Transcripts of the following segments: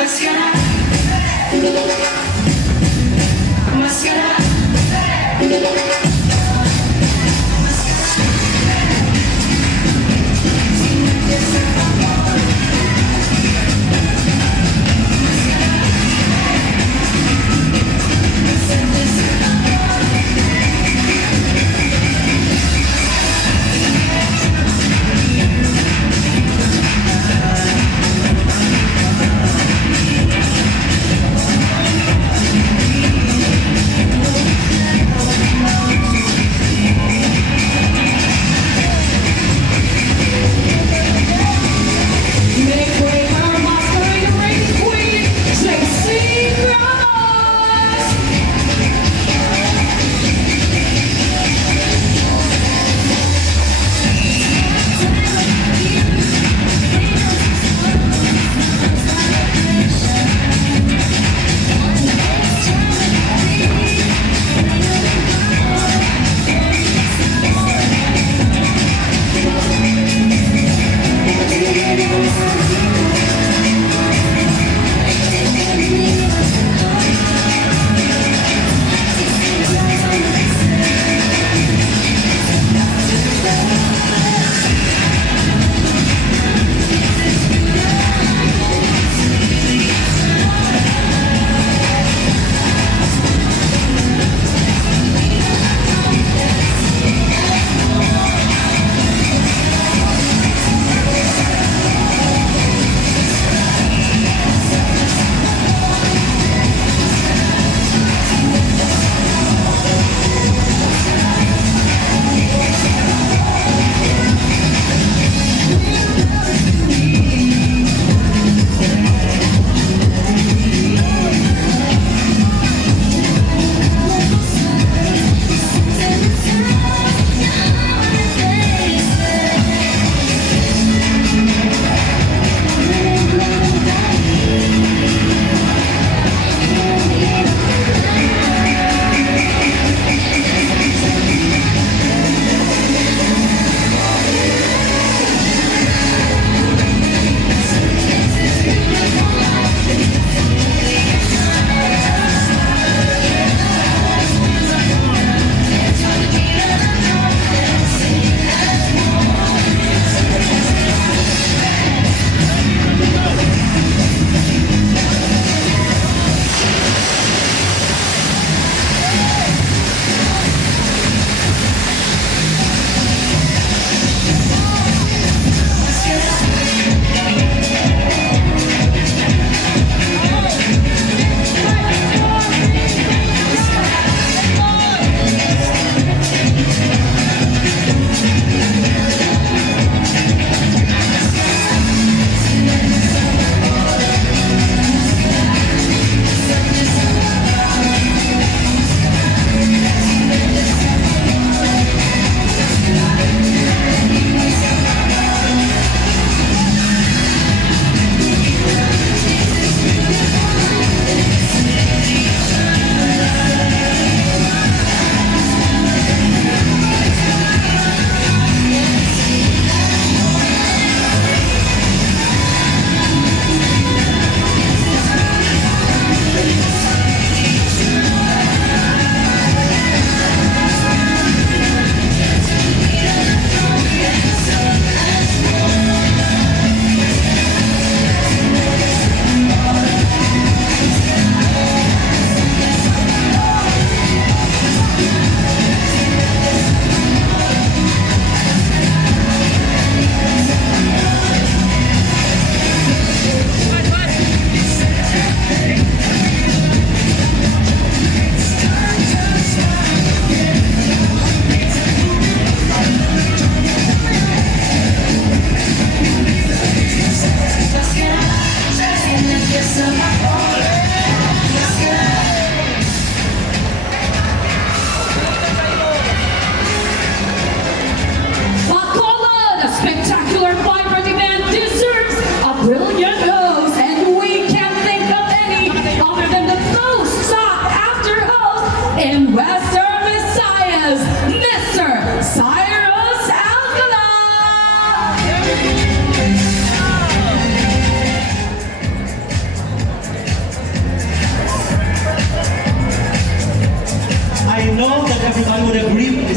Masskara, Masskara.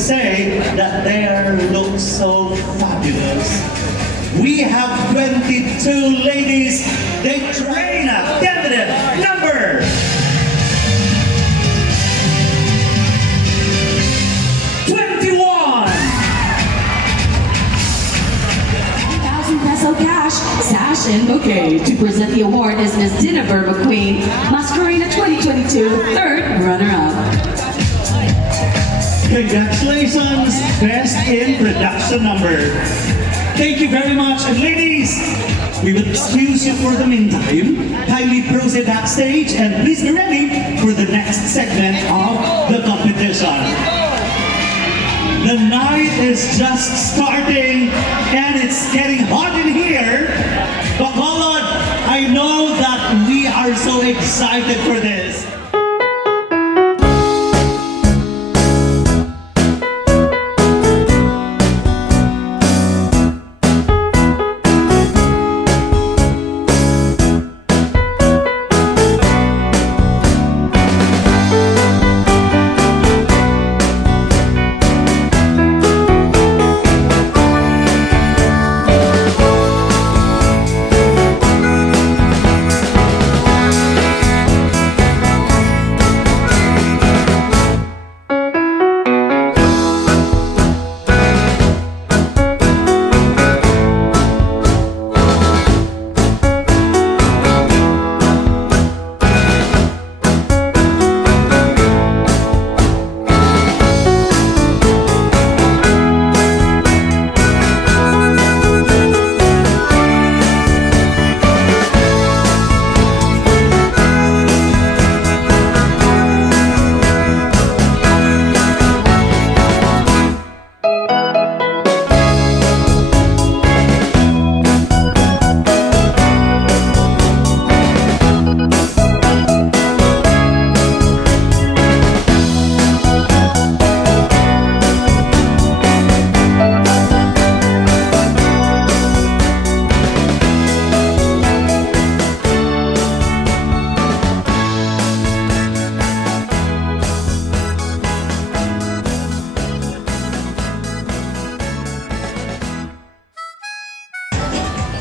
say that they look so fabulous. We have 22 ladies. They train a tentative number 21. 1,000 peso cash, sash and bouquet. To present the award is Miss Dinner McQueen, Masskareyna 2022, third runner-up. Congratulations, best in production number. Thank you very much. And ladies, we will excuse you for the meantime. Kindly proceed backstage and please be ready for the next segment of the competition. The night is just starting and it's getting hot in here. Bacolod, I know that we are so excited for this.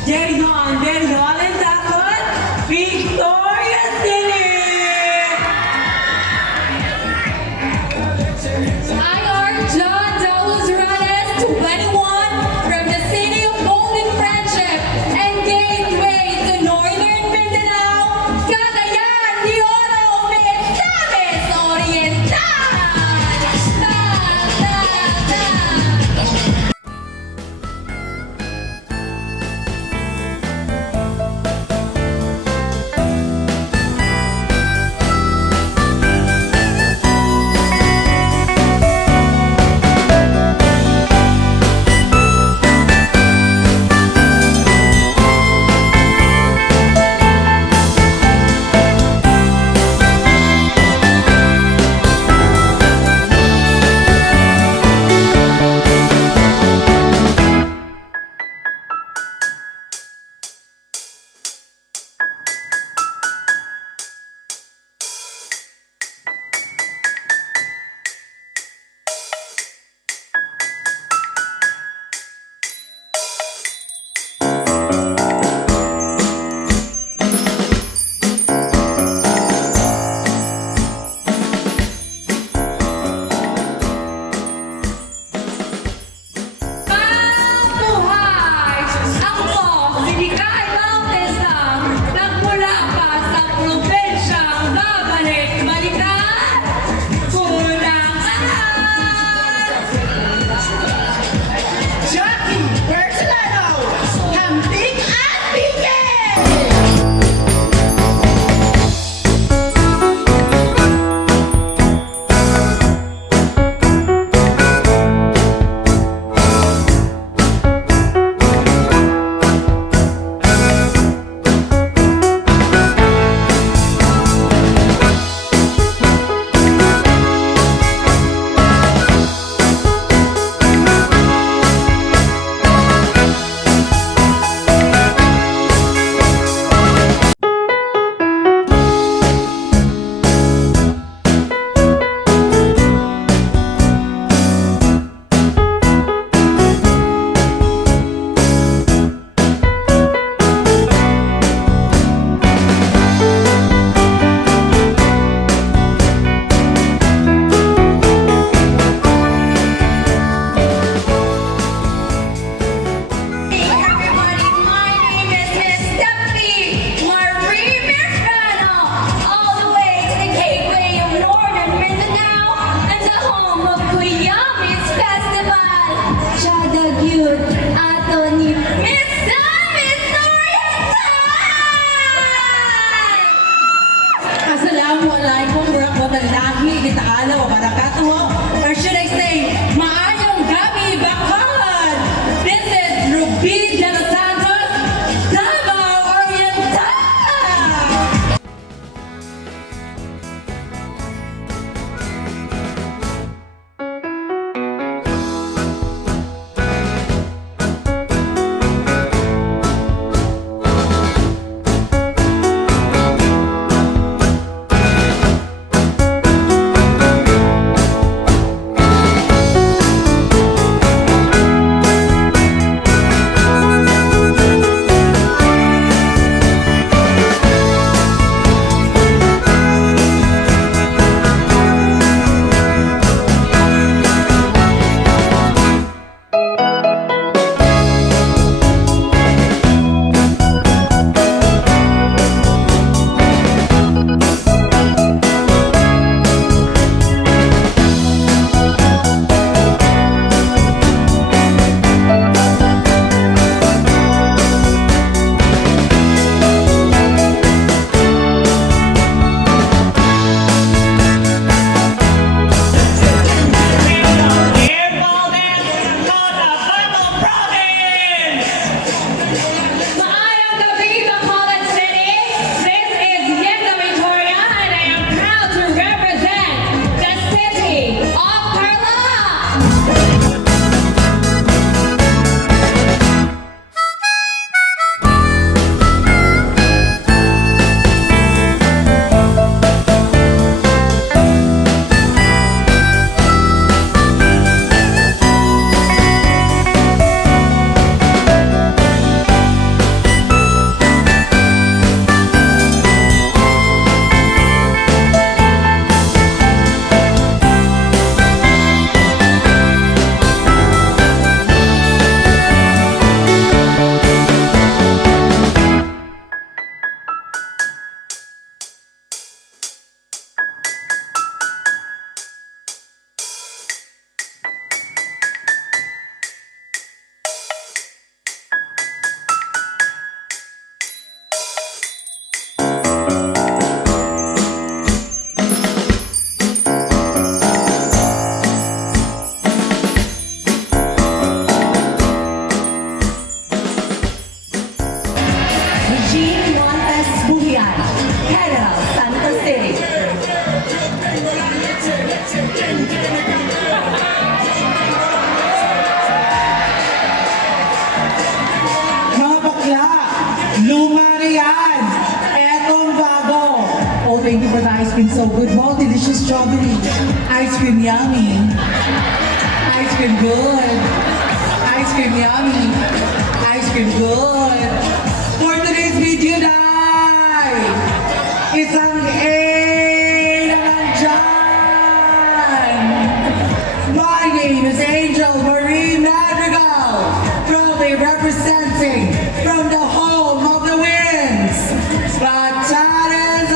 Derion and takot, Victoria City! I are John Dallas Ranes, 21, from the city of Golden Friendship and gateway to Northern Mindanao, Cagayan de Oro, Misamis Oriental! Ta, ta, ta. Cagayan, General Santos City. Mga bakla, luma na yan. Etong bago. Oh, thank you for the ice cream. So good. Wow, delicious strawberry. Ice cream yummy. Ice cream good. Ice cream yummy. Ice cream good. For today's video, guys, isang A naman dyan. My name is Angel Marie Madrigal, proudly representing from the home of the winds, Batanes Island.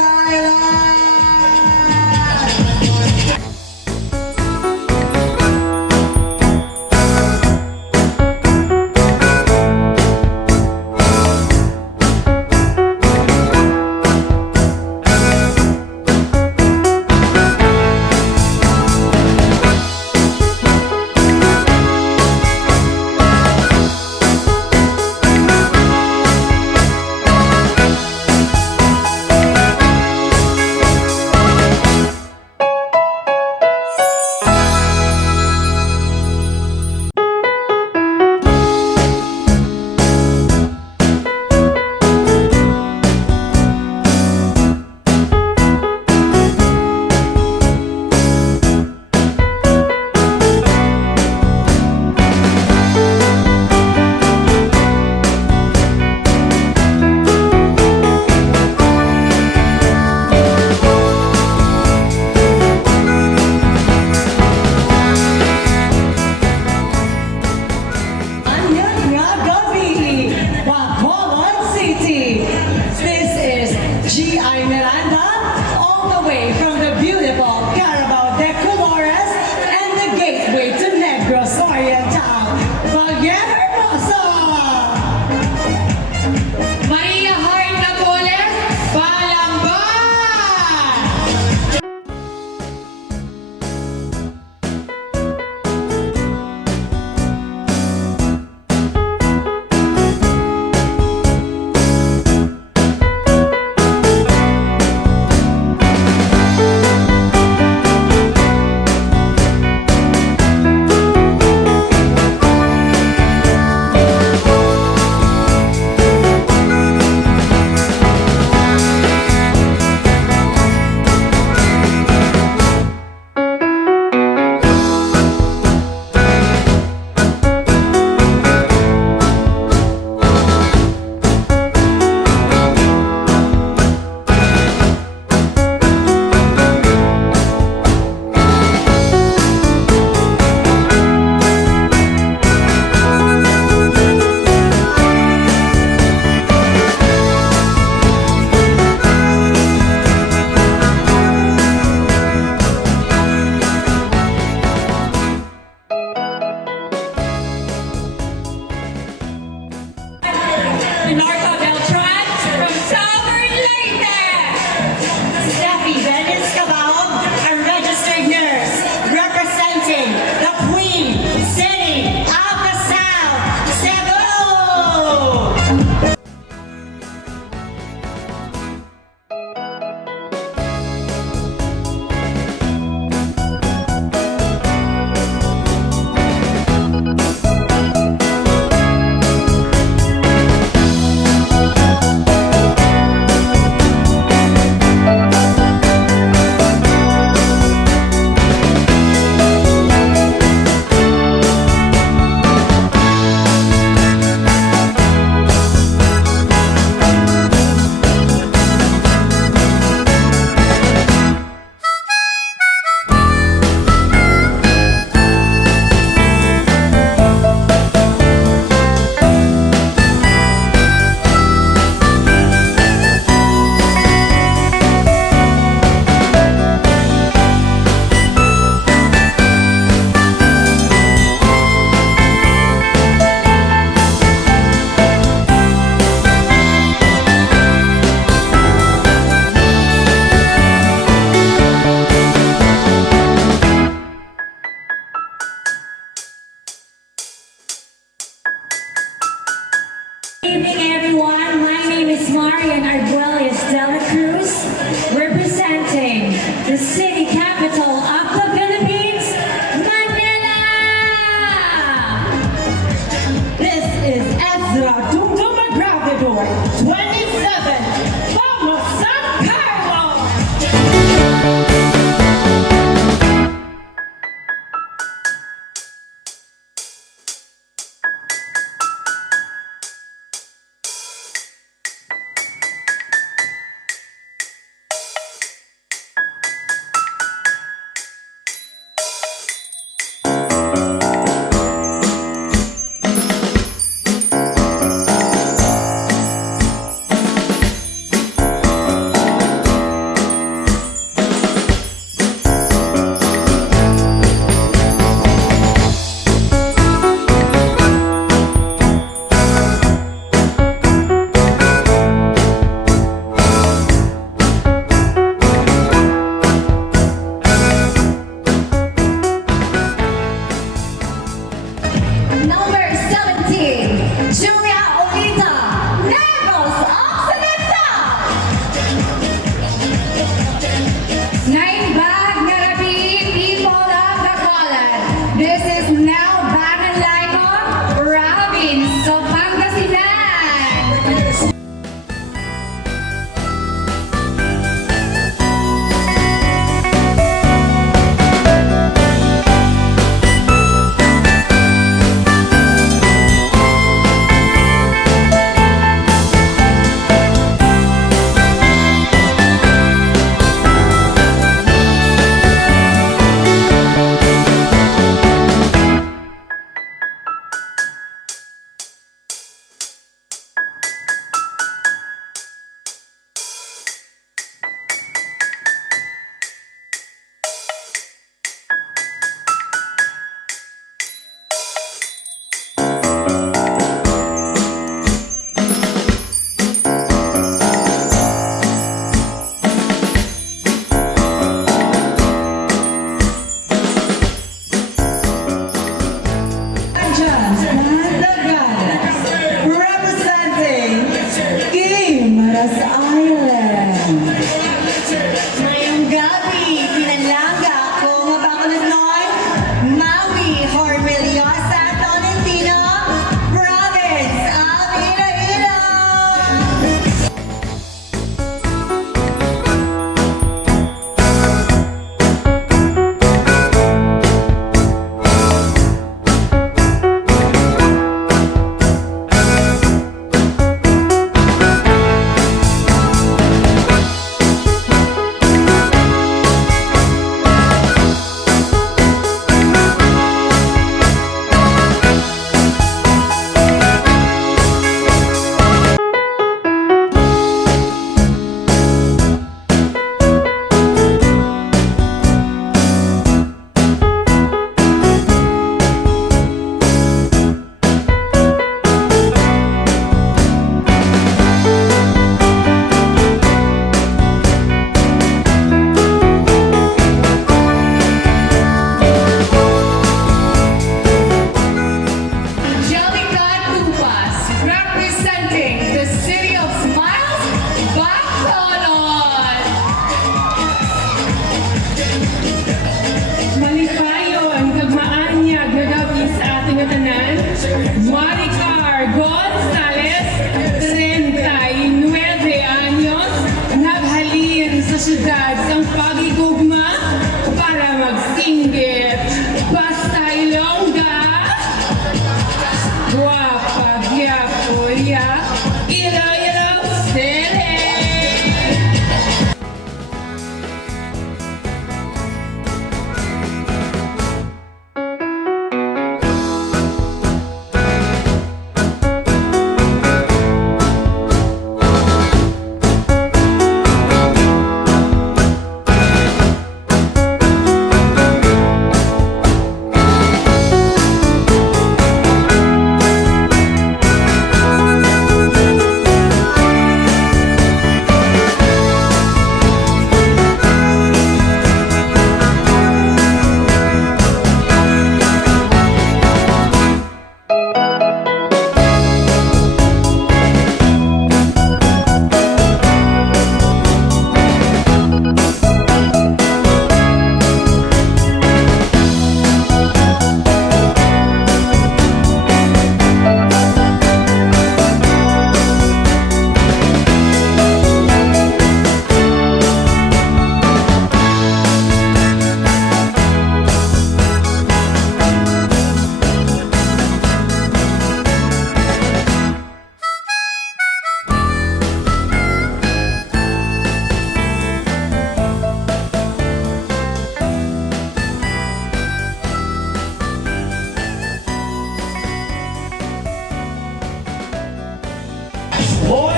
from Masskara.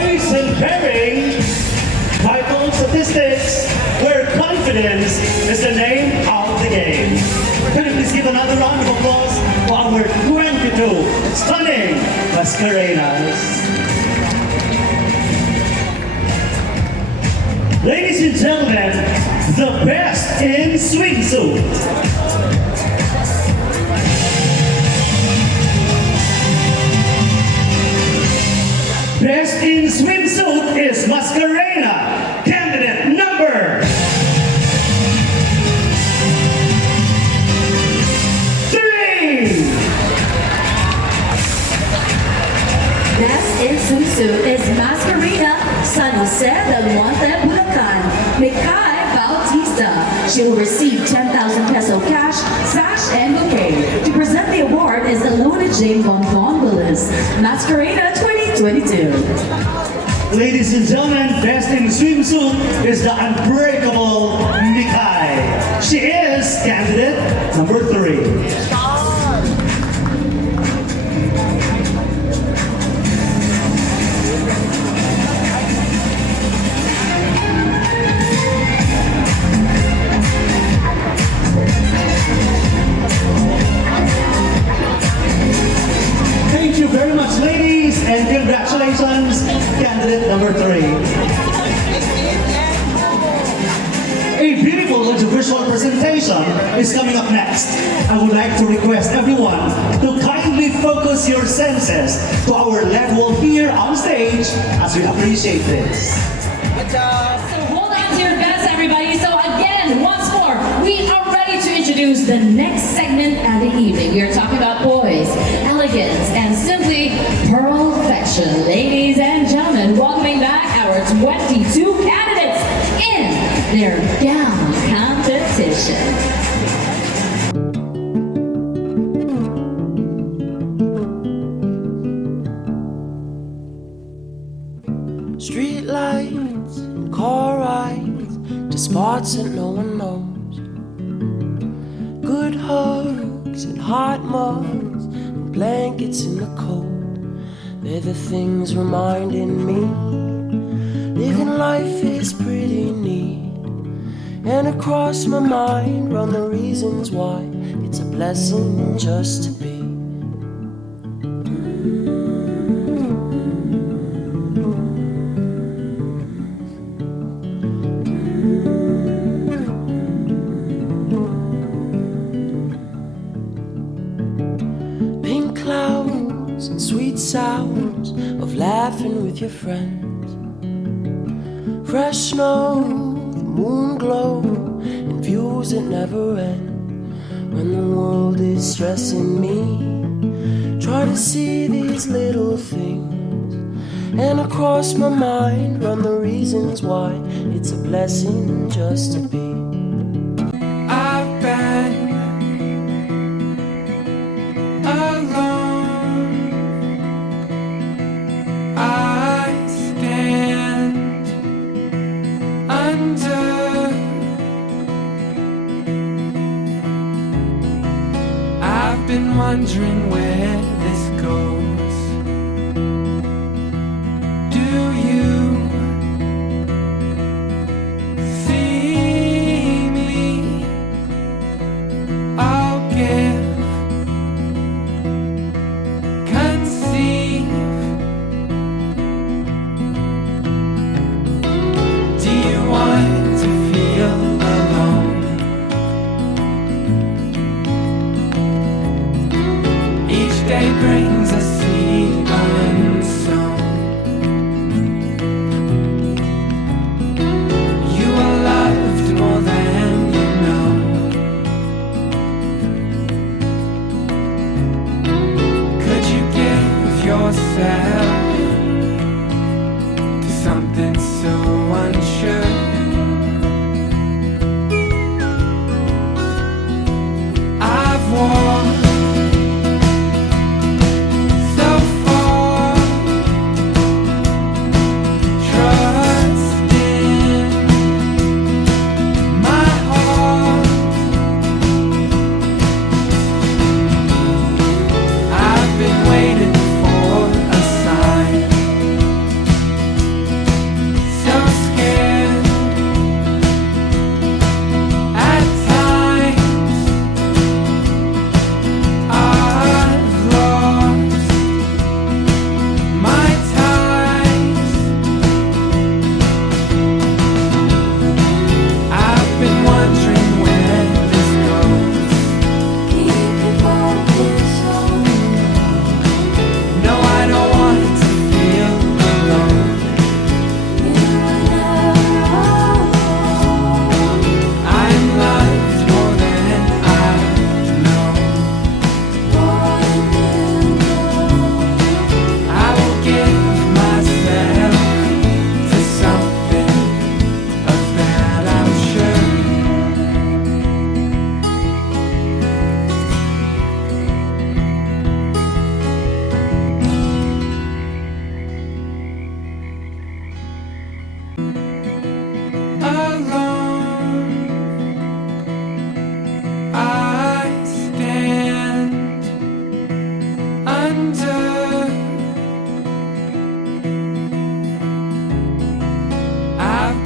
poised and bearing vital statistics where confidence is the name of the game. Can you please give another round of applause for our 22 stunning Masskareynas? Ladies and gentlemen, the best in swimsuit. Best in swimsuit is Masskareyna, candidate number 3. Best in swimsuit is Maskareyna, San Jose del Monte, Bulacan, Mikay Bautista. She will receive 10,000 peso cash, sash, and bouquet. To present the award is Alona J. Bonbongalis, Masskareyna 2022. Ladies and gentlemen, best in swimsuit is the unbreakable Mikay. She is candidate number 3. Thank you very much, ladies, and congratulations, candidate number 3. A beautiful audiovisual presentation is coming up next. I would like to request everyone to kindly focus your senses to our level here on stage as we appreciate this. So hold on to your bets, everybody. So again, once more, we are ready to introduce the next segment of the evening. We are talking about poise, elegance, and simply perfection. Ladies and gentlemen, welcoming back our 22 candidates in their gown competition. Street lights and car rides to spots that no one knows. Good hugs and hot mugs and blankets in the cold. They're the things reminding me living life is pretty neat. And across my mind run the reasons why it's a blessing just to be. Pink clouds and sweet sounds of laughing with your friends. Fresh snow, the moon glow, and views that never end. When the world is stressing me, try to see these little things. And across my mind run the reasons why it's a blessing just to be. I've been alone. I stand under. I've been wondering where this goes. Do you see me? I'll give, conceive. Do you want to feel alone? Each day brings us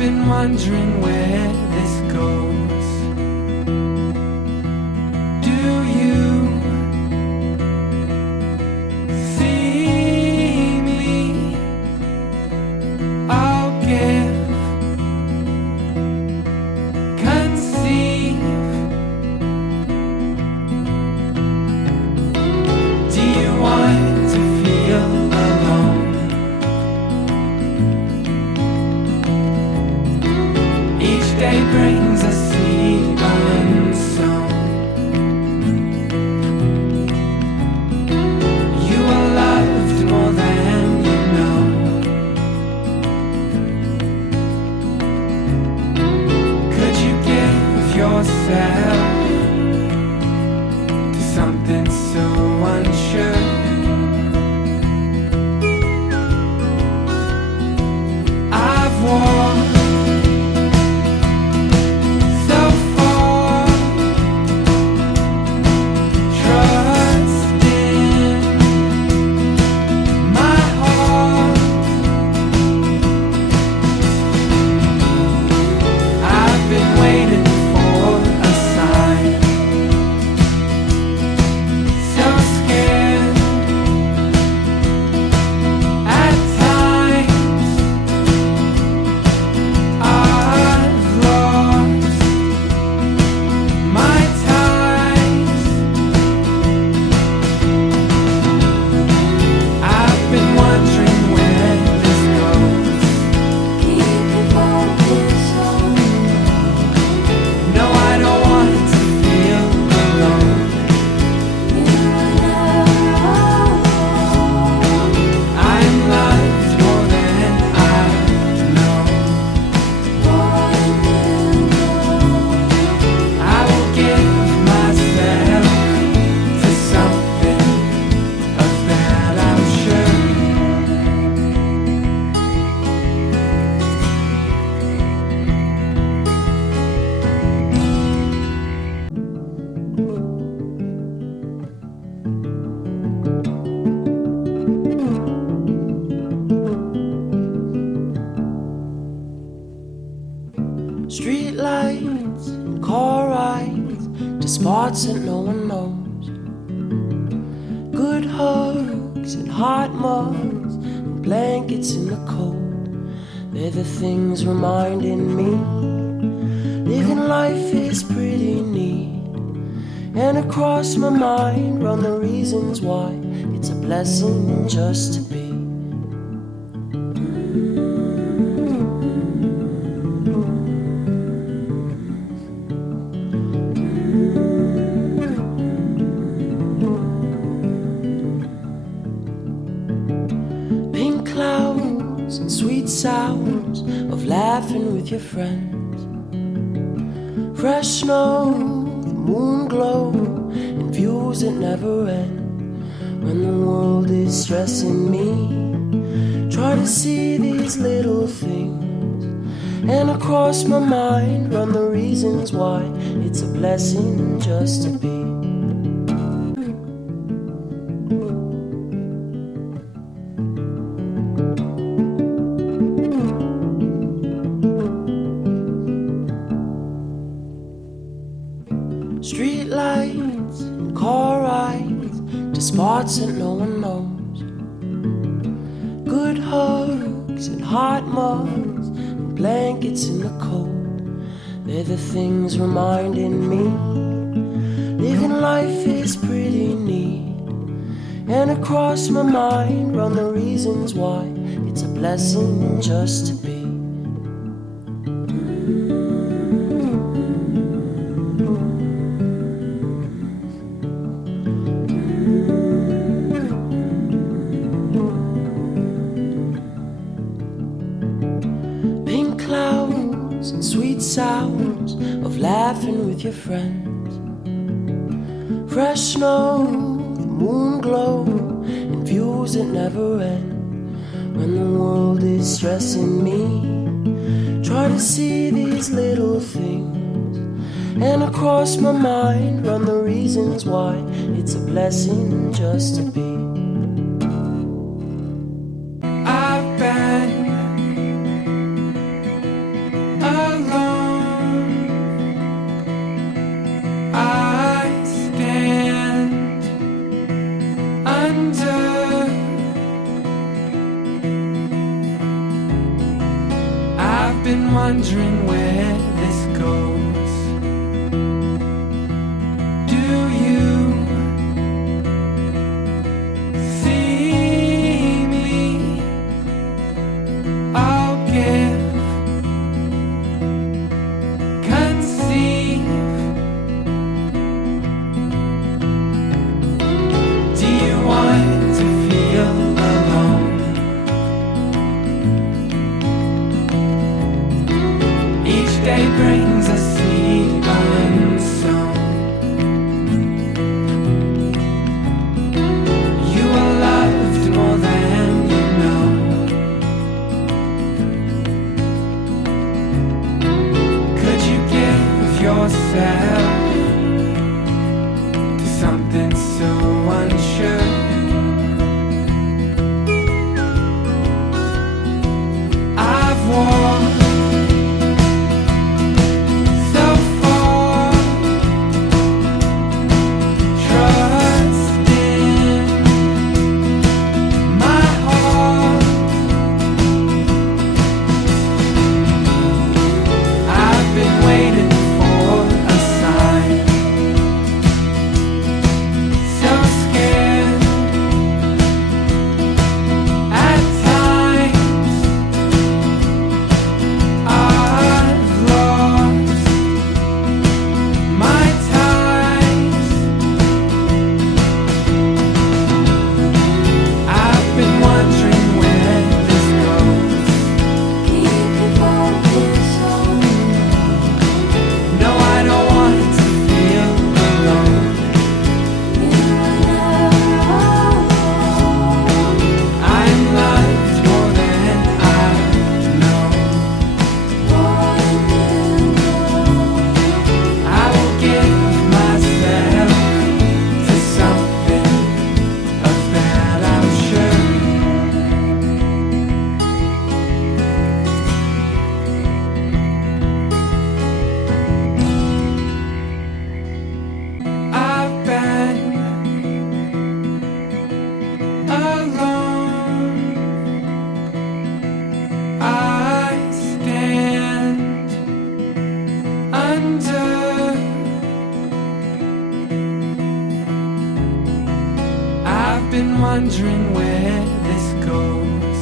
been wondering where this goes. Do you see me? I'll give, conceive. Do you want to feel alone? Each day brings a seed unsown. You are loved more than you know. Could you give yourself to something so unsure? I've walked so far, trusting my heart. I've been waiting for a sign, so scared at times. I've lost my ties. I've been wondering where this goes. Keep your focus on. No, I don't want to feel alone. I'm loved more than I know. I will give myself to something of that, I'm sure. Street lights and car rides to spots that no one knows. Good hugs and hot mugs and blankets in the cold. They're the things reminding me living life is pretty neat. And across my mind run the reasons why it's a blessing just to be. Pink clouds and sweet sounds of laughing with your friends. Fresh snow, the moon glow, and views that never end. When the world is stressing me, try to see these little things. And across my mind run the reasons why it's a blessing just to be. Street lights and car rides to spots that no one knows. Good hugs and hot mugs and blankets in the cold. They're the things reminding me living life is pretty neat. And across my mind run the reasons why it's a blessing just to be. Pink clouds and sweet sounds of laughing with your friends. Fresh snow, the moon glow, and views that never end. When the world is stressing me, try to see these little things. And across my mind run the reasons why it's a blessing just to be. I've been I've been wondering where this goes. Do you see me? I'll give, conceive. Do you want to feel alone? Each day brings a seed unsown. You are loved more than you know. Could you give yourself to something so unsure? I've walked so far, trusting my heart. I've been waiting for a sign, so scared at times. I've lost my ties. I've been wondering where this goes. Keep your focus on me. No, I don't want to feel alone. You are alone. I'm loved more than I know. I will give myself to something of that, I'm sure. I've been alone. I stand under. I've been wondering where this goes.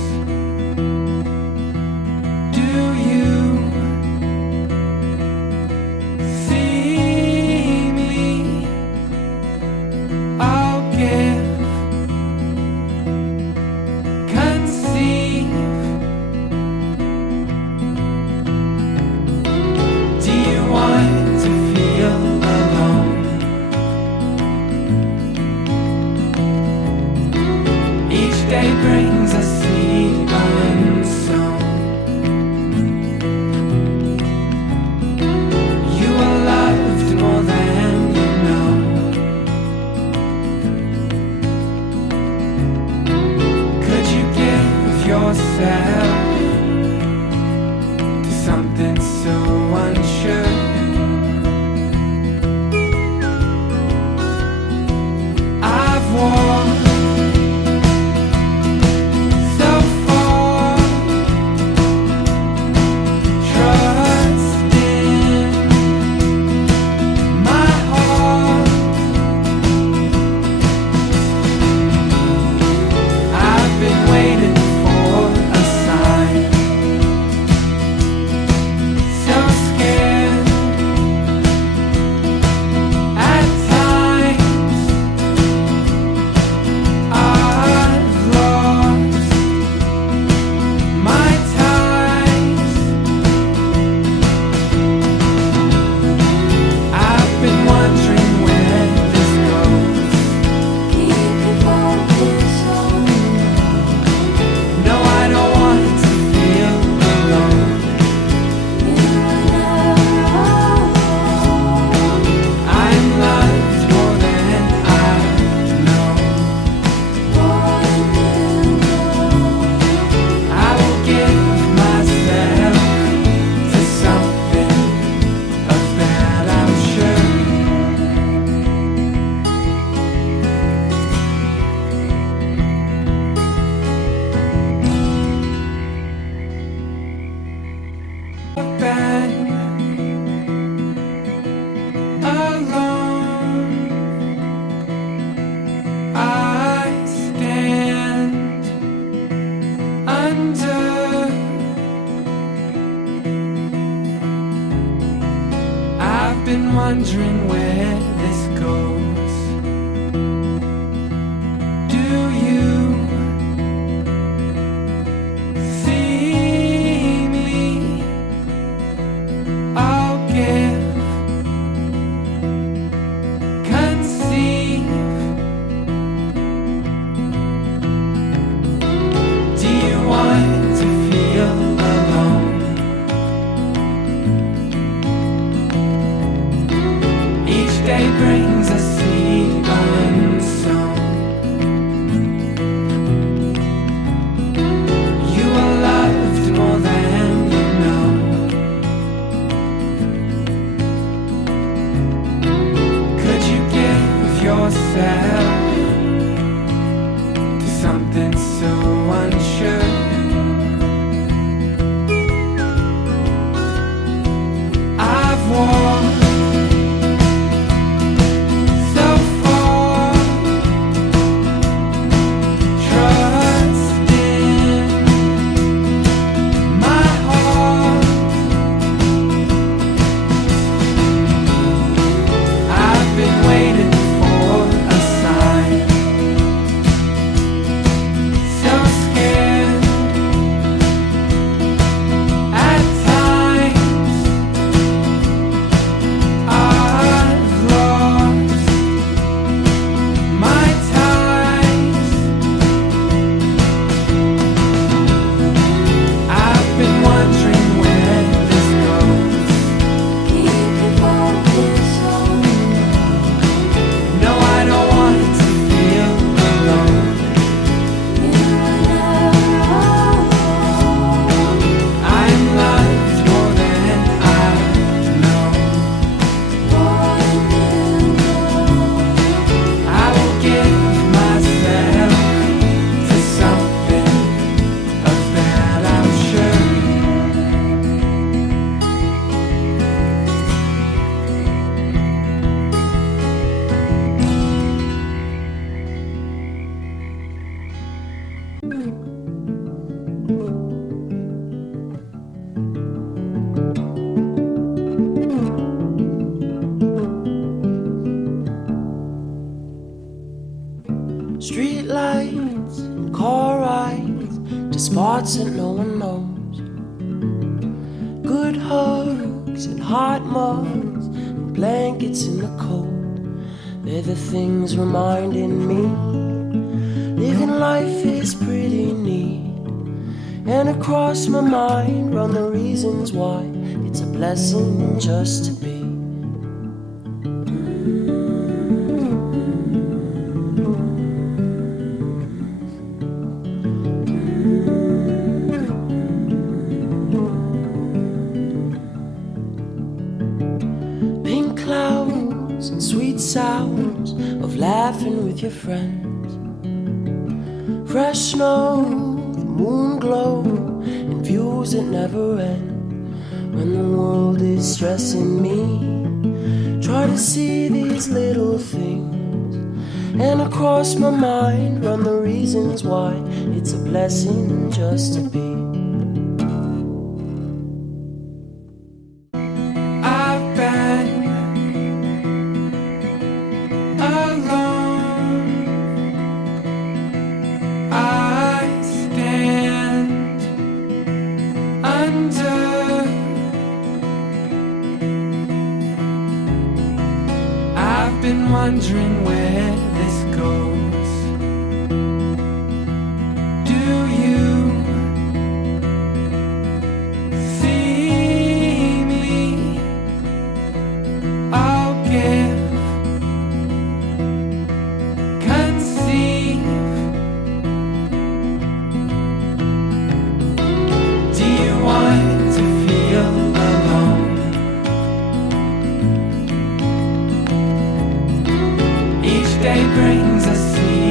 Do you see me? I'll give, conceive. Do you want to feel alone? Each day brings a been wondering where this goes. Do you see me? I'll give, conceive. Do you want to feel alone? Each day brings a seed unsown. You are loved more than you know. Could you give yourself to something so unsure? I've walked so far, trusting my heart. I've been waiting for a sign, so scared at times. I've lost my ties. I've been wondering where this goes. Keep your focus on. No, I don't want to feel alone. I'm loved more than I know. I will give myself to something of that, I'm sure. Street lights and car rides to spots that no one knows. Good hugs and hot mugs and blankets in the cold. They're the things reminding me living life is pretty neat. And across my mind run the reasons why it's a blessing just to be. Pink clouds and sweet sounds of laughing with your friends. Fresh snow, the moon glow, and views that never end. When the world is stressing me, try to see these little things. And across my mind run the reasons why it's a blessing just to be. I've been alone. I stand under. I've been wondering where this goes. Do you see me? I'll give, conceive. Do you want to feel alone? Each day brings a seed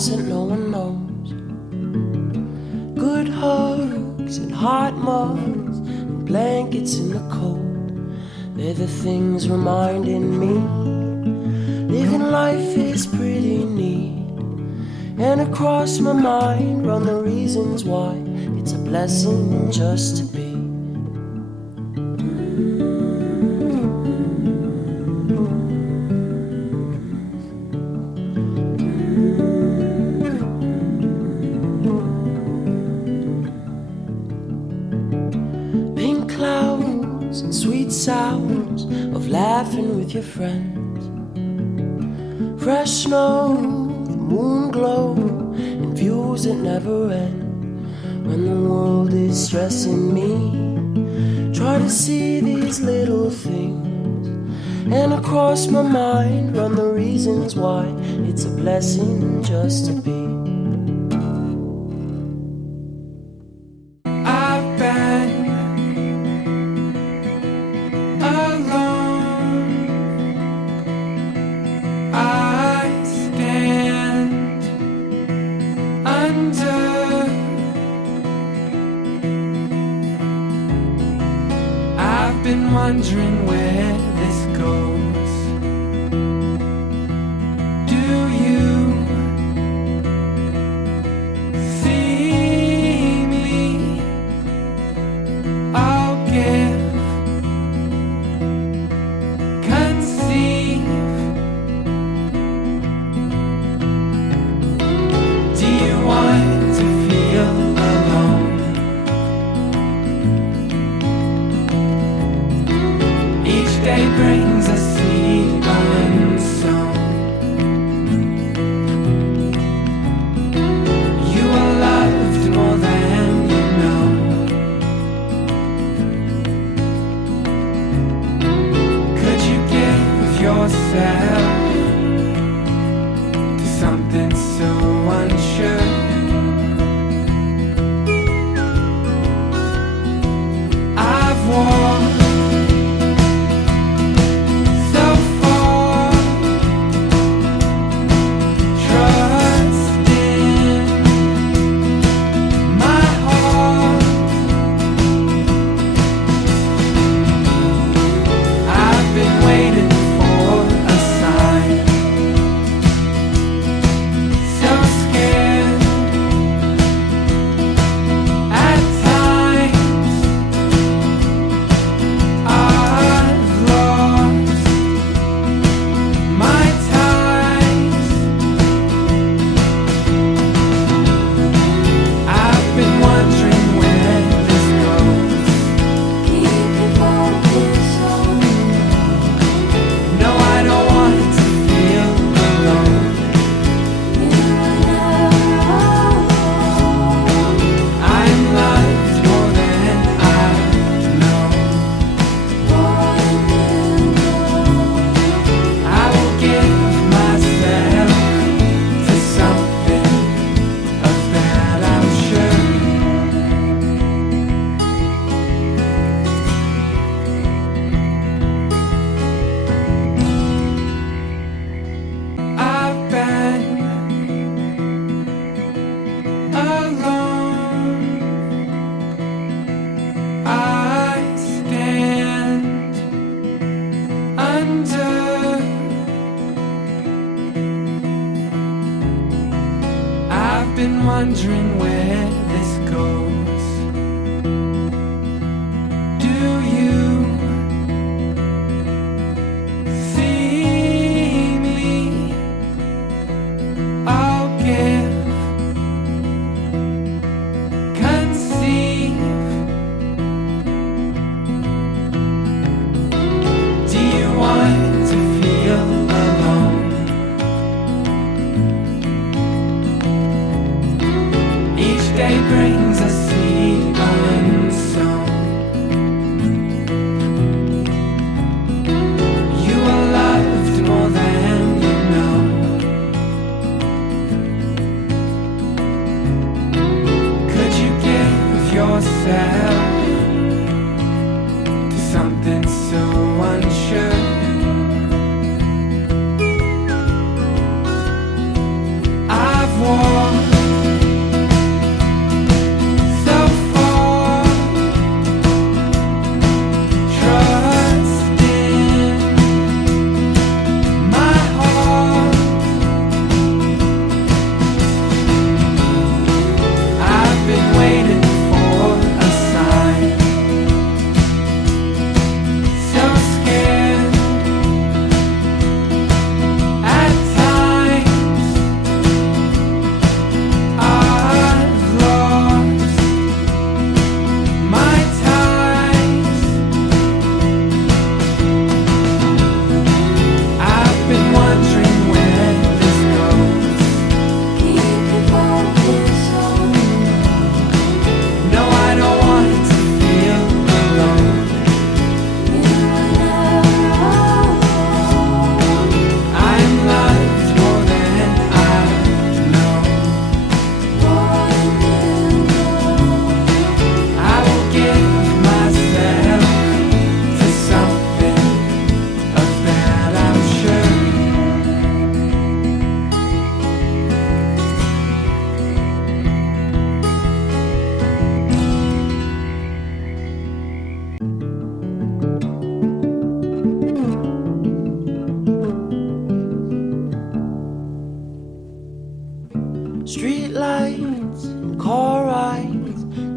thoughts that no one knows. Good hugs and hot mugs and blankets in the cold. They're the things reminding me living life is pretty neat. And across my mind run the reasons why it's a blessing just to be. Pink clouds and sweet sounds of laughing with your friends. Fresh snow, the moon glow, and views that never end. When the world is stressing me, try to see these little things. And across my mind run the reasons why it's a blessing just to be. I've been alone. I stand under. I've been wondering where this goes. Do you see me? I'll give, conceive. Do you want to feel alone? Each day brings a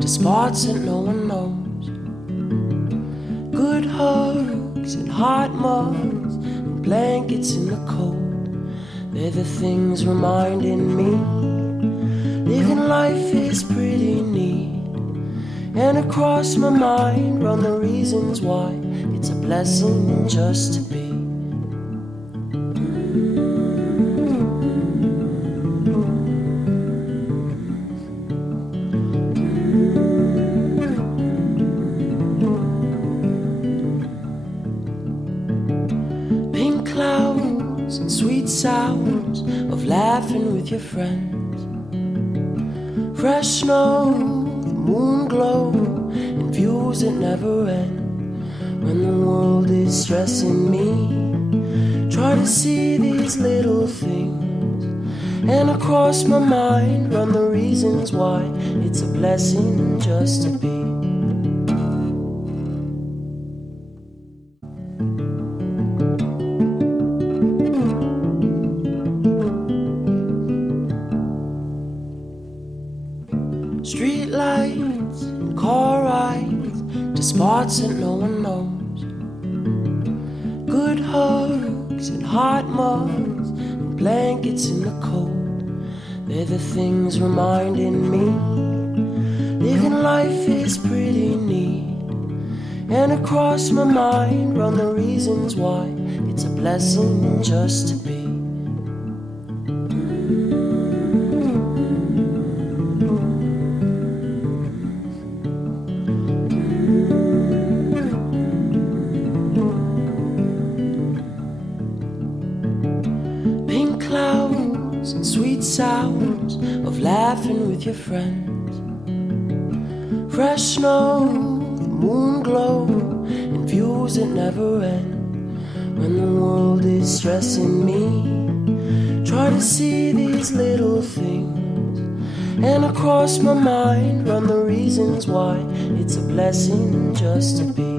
to spots that no one knows. Good hugs and hot mugs and blankets in the cold. They're the things reminding me living life is pretty neat. And across my mind run the reasons why it's a blessing just to be. Pink clouds and sweet sounds of laughing with your friends. Fresh snow, the moon glow, and views that never end. When the world is stressing me, try to see these little things. And across my mind run the reasons why it's a blessing just to be. Street lights and car rides to spots that no one knows. Good hugs and hot mugs and blankets in the cold. They're the things reminding me living life is pretty neat. And across my mind run the reasons why it's a blessing just to be. Sweet sounds of laughing with your friends. Fresh snow, the moon glow, and views that never end. When the world is stressing me, try to see these little things. And across my mind run the reasons why it's a blessing just to be.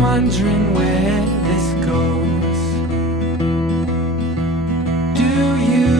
Wondering where this goes. Do you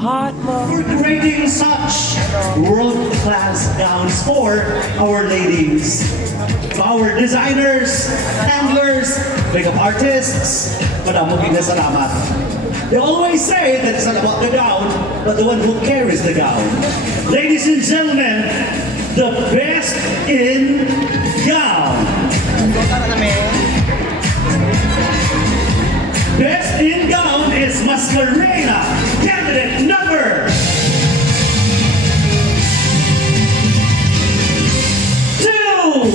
heart more. For creating such world-class gowns for our ladies. To our designers, handlers, makeup artists, madaming na salamat. They always say that it's not about the gown, but the one who carries the gown. Ladies and gentlemen, the best in gown. Best in gown is Masskareyna, candidate number 2.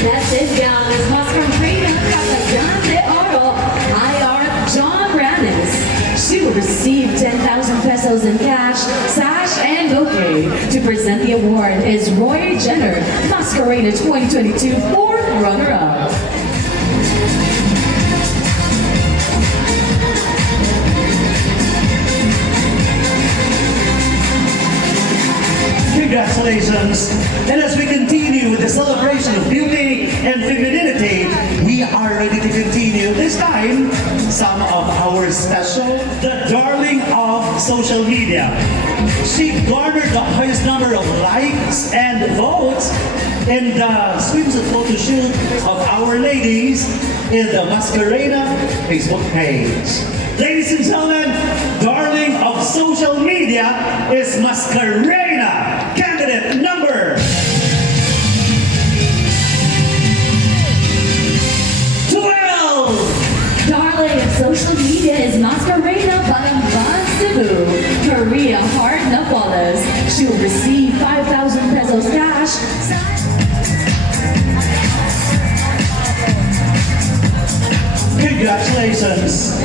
Best in gown is Maskareyna Capitán de Oro, IR John Ranis. She will receive 10,000 pesos in cash, sash, and bouquet. To present the award is Roy Jenner, Masskareyna 2022 fourth runner-up. Congratulations! And as we continue with the celebration of beauty and femininity, we are ready to continue. This time, some of our special, the darling of social media. She garnered the highest number of likes and votes in the swimsuit photo shoot of our ladies in the Masskareyna Facebook page. Ladies and gentlemen, darling of social media is Masskareyna, candidate number 12. Darling of social media is Maskareyna Balamban Cebu, Korea Heart Napoles. She will receive 5,000 pesos cash. Congratulations.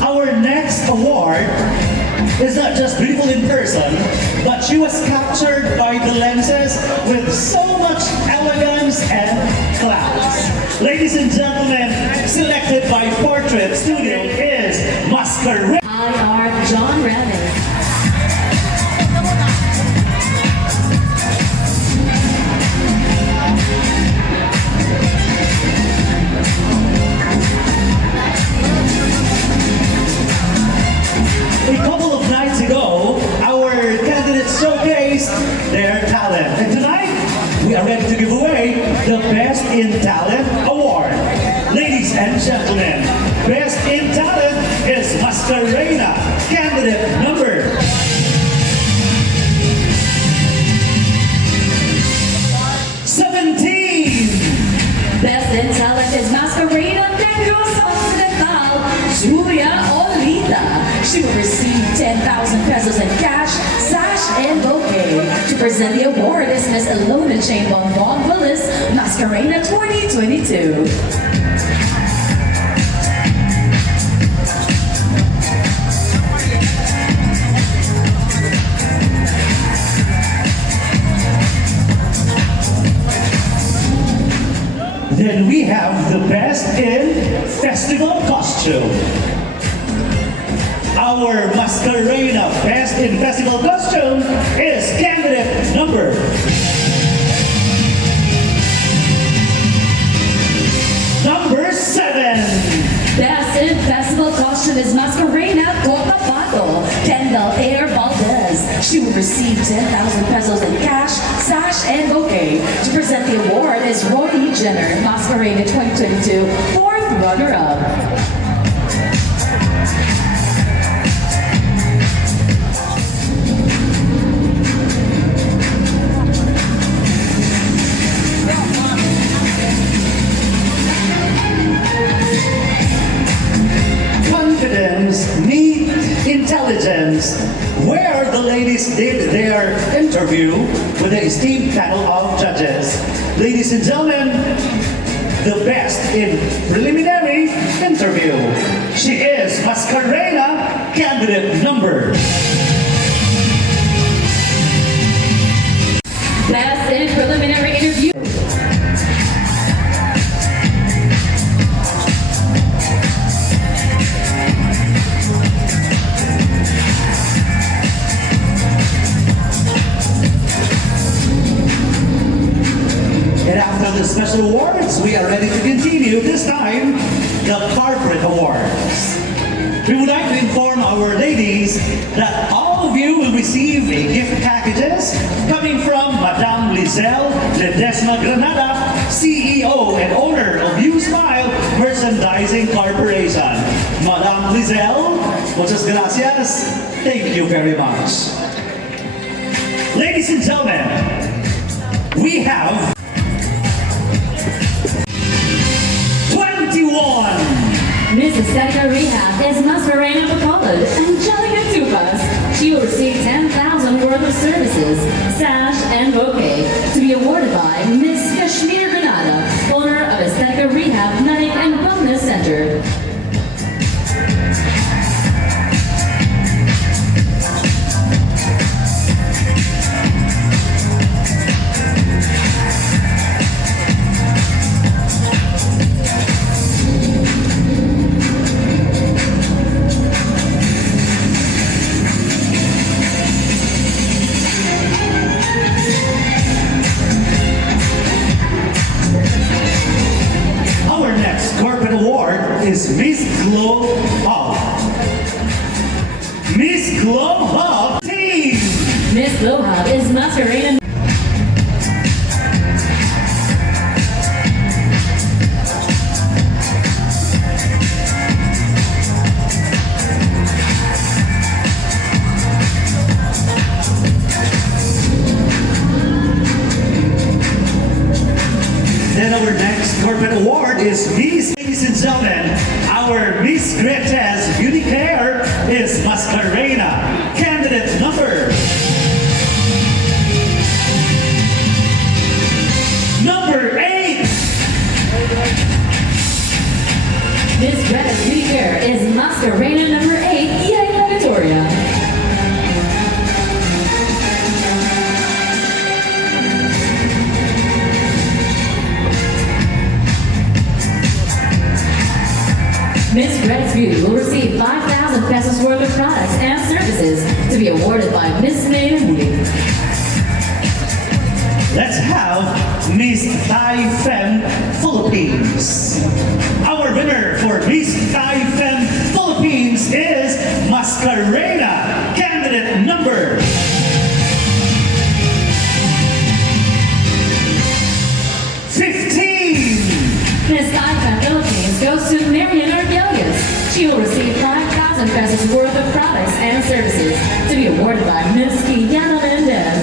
Our next award is not just beautiful in person, but she was captured by the lenses with so much elegance and class. Ladies and gentlemen, selected by Portrait Studio is Masskara. IR John Ramis. A couple of nights ago, our candidates showcased their talent. And tonight, we are ready to give away the Best in Talent Award. Ladies and gentlemen, Best in Talent is Maskareyna, candidate number 17. Best in talent is Maskareyna Negros Occidental, Julia Olita. She will receive 10,000 pesos in cash, sash, and bouquet. To present the award is Miss Ilona Chain Bonbon Willis, Masskareyna 2022. Then we have the Best in Festival Costume. Our Masskareyna Best in Festival Costume is candidate number 7. Best in festival costume is Maskareyna Cotabato, Kendall Air Valdez. She will receive 10,000 pesos in cash, sash, and bouquet. To present the award is Roy Jenner, Masskareyna 2022 fourth runner-up. Meet intelligence, where the ladies did their interview with the esteemed panel of judges. Ladies and gentlemen, the best in preliminary interview. She is Masskareyna, candidate number. Best in preliminary interview. And after the special awards, we are ready to continue. This time, the corporate awards. We would like to inform our ladies that all of you will receive a gift packages coming from Madame Lizelle Ledesma Granada, CEO and owner of You Smile Merchandising Corporation. Madame Lizelle, muchas gracias. Thank you very much. Ladies and gentlemen, we have 21. Miss Aesthetica Rehab is Masskareyna Bacolod, Angelica Tupas. She will receive 10,000 worth of services, sash, and bouquet to be awarded by Miss Kashmir Granada, owner of Aesthetica Rehab Medic and Wellness Center. Our next corporate award is Miss Globe Hub. Miss Globe Hub team. Miss Lohab is Masskareyna. Then our next corporate award is Miss. Ladies and gentlemen, our Miss Greatest Beauty Care is Maskareyna. Candidate number number 8. Miss Greta's Beauty Care is Masskareyna number 8, Yaya Victoria. Miss Greta's Beauty will receive 5,000 pesos worth of products and services to be awarded by Miss May Beauty. Let's have Miss Thai Femme Philippines. Our winner for Miss Thai Femme Philippines is Maskareyna. Candidate number 15. Miss Thai Philippines goes to Marian Argelius. She will receive 5,000 pesos worth of products and services to be awarded by Miss Kiana Mendez.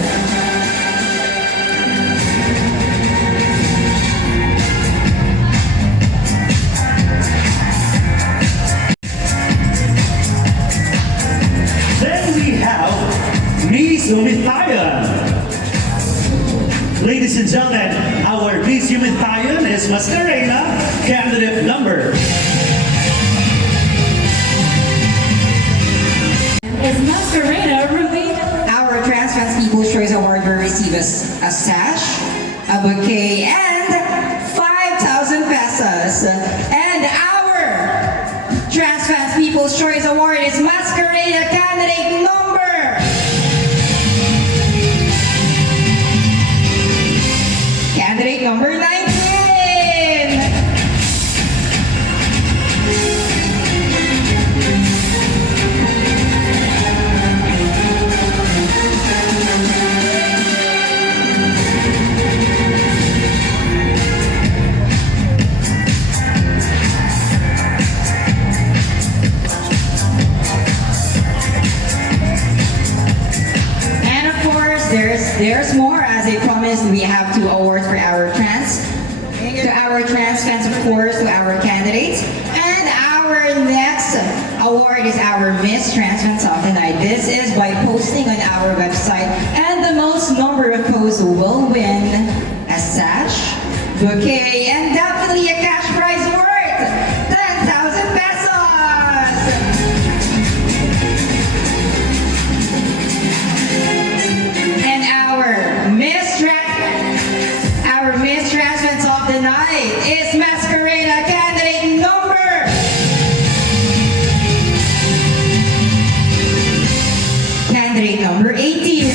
Then we have Miss Humithayan. Ladies and gentlemen, our Miss Humithayan is Maskareyna. Candidate number Is Masskareyna Ruby? Our Trans People's Choice Award will receive a sash, a bouquet, and 5,000 pesos. And our Trans People's Choice Award is Masskareyna candidate number candidate number 19. There's more. As I promised, we have 2 awards for our trans. To our trans fans, of course, to our candidates. And our next award is our Miss Trans Fans of the Night. This is by posting on our website. And the most number of posts will win a sash, bouquet, and definitely a cash prize worth 10,000 pesos. Our Miss Transfers of the Night is Masskareyna candidate number candidate number 18.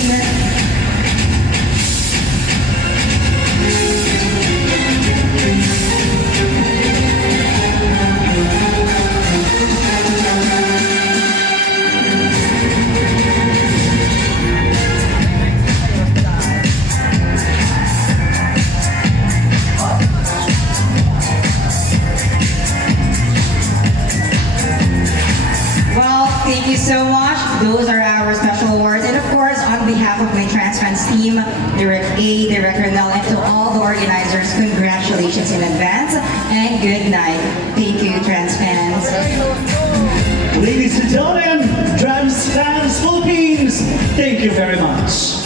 trans team, Direct A, Director Nell, and to all the organizers, congratulations in advance and good night. Thank you, trans fans. Ladies and gentlemen, Trans Fans Philippines, thank you very much.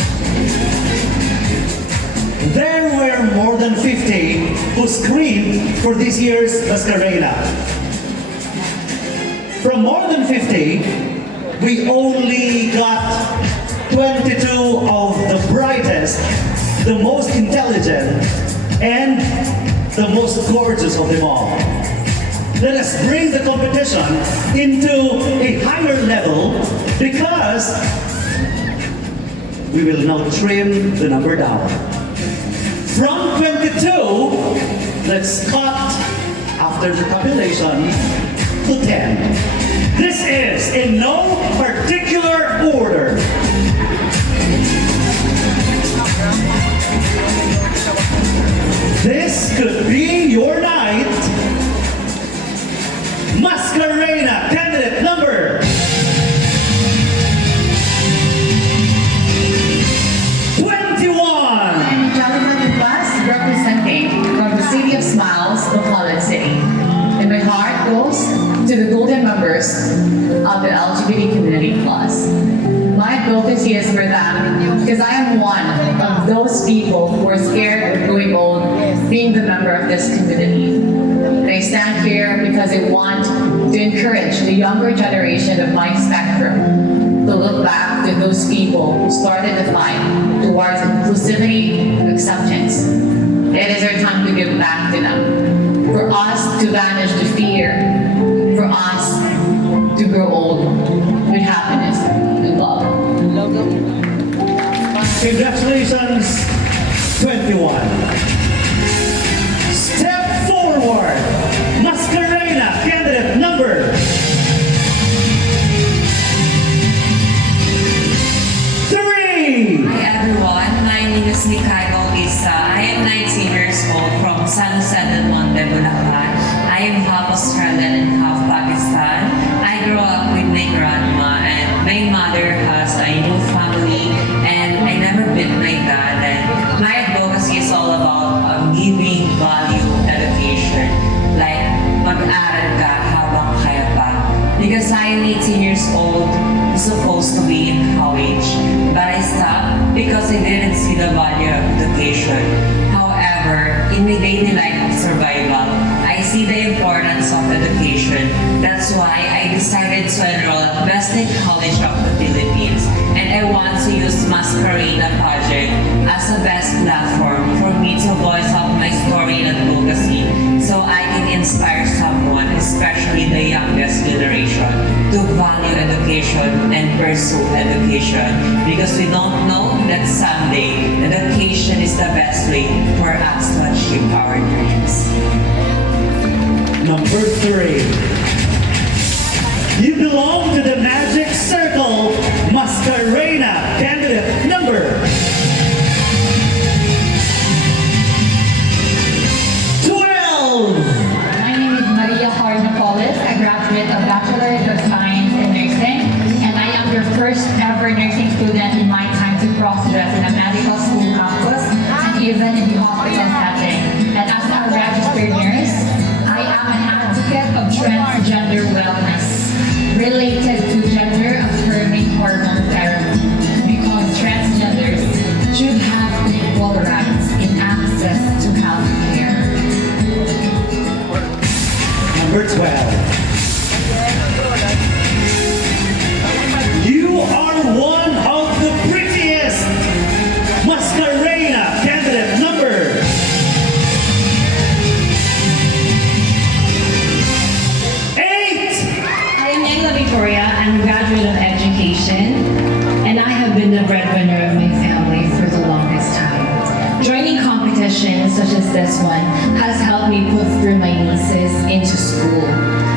There were more than 50 who screamed for this year's Masskareyna. From more than 50, we only got 22 of the brightest, the most intelligent, and the most gorgeous of them all. Let us bring the competition into a higher level because we will now trim the number down. From 22, let's cut after the compilation to 10. This is in no particular order. This could be your night. Masskareyna, candidate number 21. I'm Jonathan Bus, representing from the City of Smiles, Bacolod City. And my heart goes to the golden members of the LGBT community plus. My advocacy is for them because I am one of those people who are scared of growing old being the member of this community. And I stand here because I want to encourage the younger generation of my spectrum to look back to those people who started the fight towards inclusivity and acceptance. It is our time to give back to them. For us to banish the fear. For us to grow old with happiness and love. Congratulations, 21. Step forward, Masskareyna, candidate number 3. Hi everyone, my name is Masskareyna. I am 19 years old from San Jose del Monte, Bulacan. I am half Australian and half Pakistan. I grew up with my grandma and my mother has a new family and I never met my dad. And my advocacy is all about giving value education. Like mag-aral ka habang kaya pa. Because I am 18 years old, supposed to be in college. But I stopped because I didn't see the value of education. However, in my daily life of survival, I see the importance of education. That's why I decided to enroll at Best College of the Philippines. And I want to use Masskareyna project as a best platform for me to voice out my story and advocacy so I can inspire someone, especially the youngest generation, to value education and pursue education. Because we don't know that someday education is the best way for us to achieve our dreams. Number 3. You belong to the magic circle, Masskareyna, candidate number 12. My name is Maria Harnapolis. I graduate of Bachelor of Science in Nursing, and I am your first ever nursing student in my time to cross-dress in a medical school campus and even in the hospital setting. And as a registered nurse, I am an advocate of transgender wellness related to gender-affirming hormone therapy because transgenders should have equal rights in access to health care. Number 12. You are one of the prettiest. Masskareyna, candidate number 8. I am Angela Victoria. I'm a graduate of education, and I have been the breadwinner of my family for the longest time. Joining competitions such as this one has helped me put through my nieces into school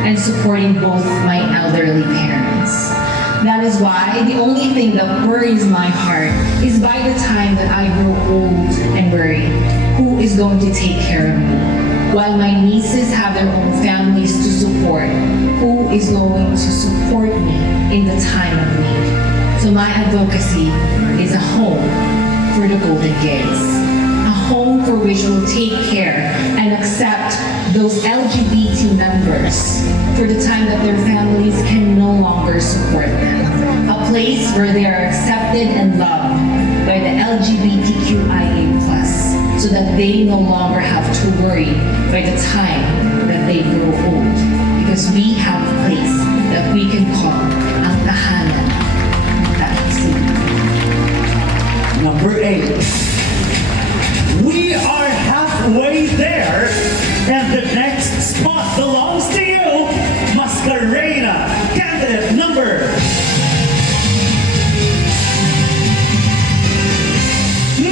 and supporting both my elderly parents. That is why the only thing that worries my heart is by the time that I grow old and worried, who is going to take care of me? While my nieces have their own families to support, who is going to support me in the time of need? So my advocacy is a home for the Golden Gigs. A home for which will take care and accept those LGBT members for the time that their families can no longer support them. A place where they are accepted and loved by the LGBTQIA+, so that they no longer have to worry by the time that they grow old. Because we have a place that we can call ang tahanan ng Number 8. We are halfway there, and the next spot belongs to you, Masskareyna, candidate number 9.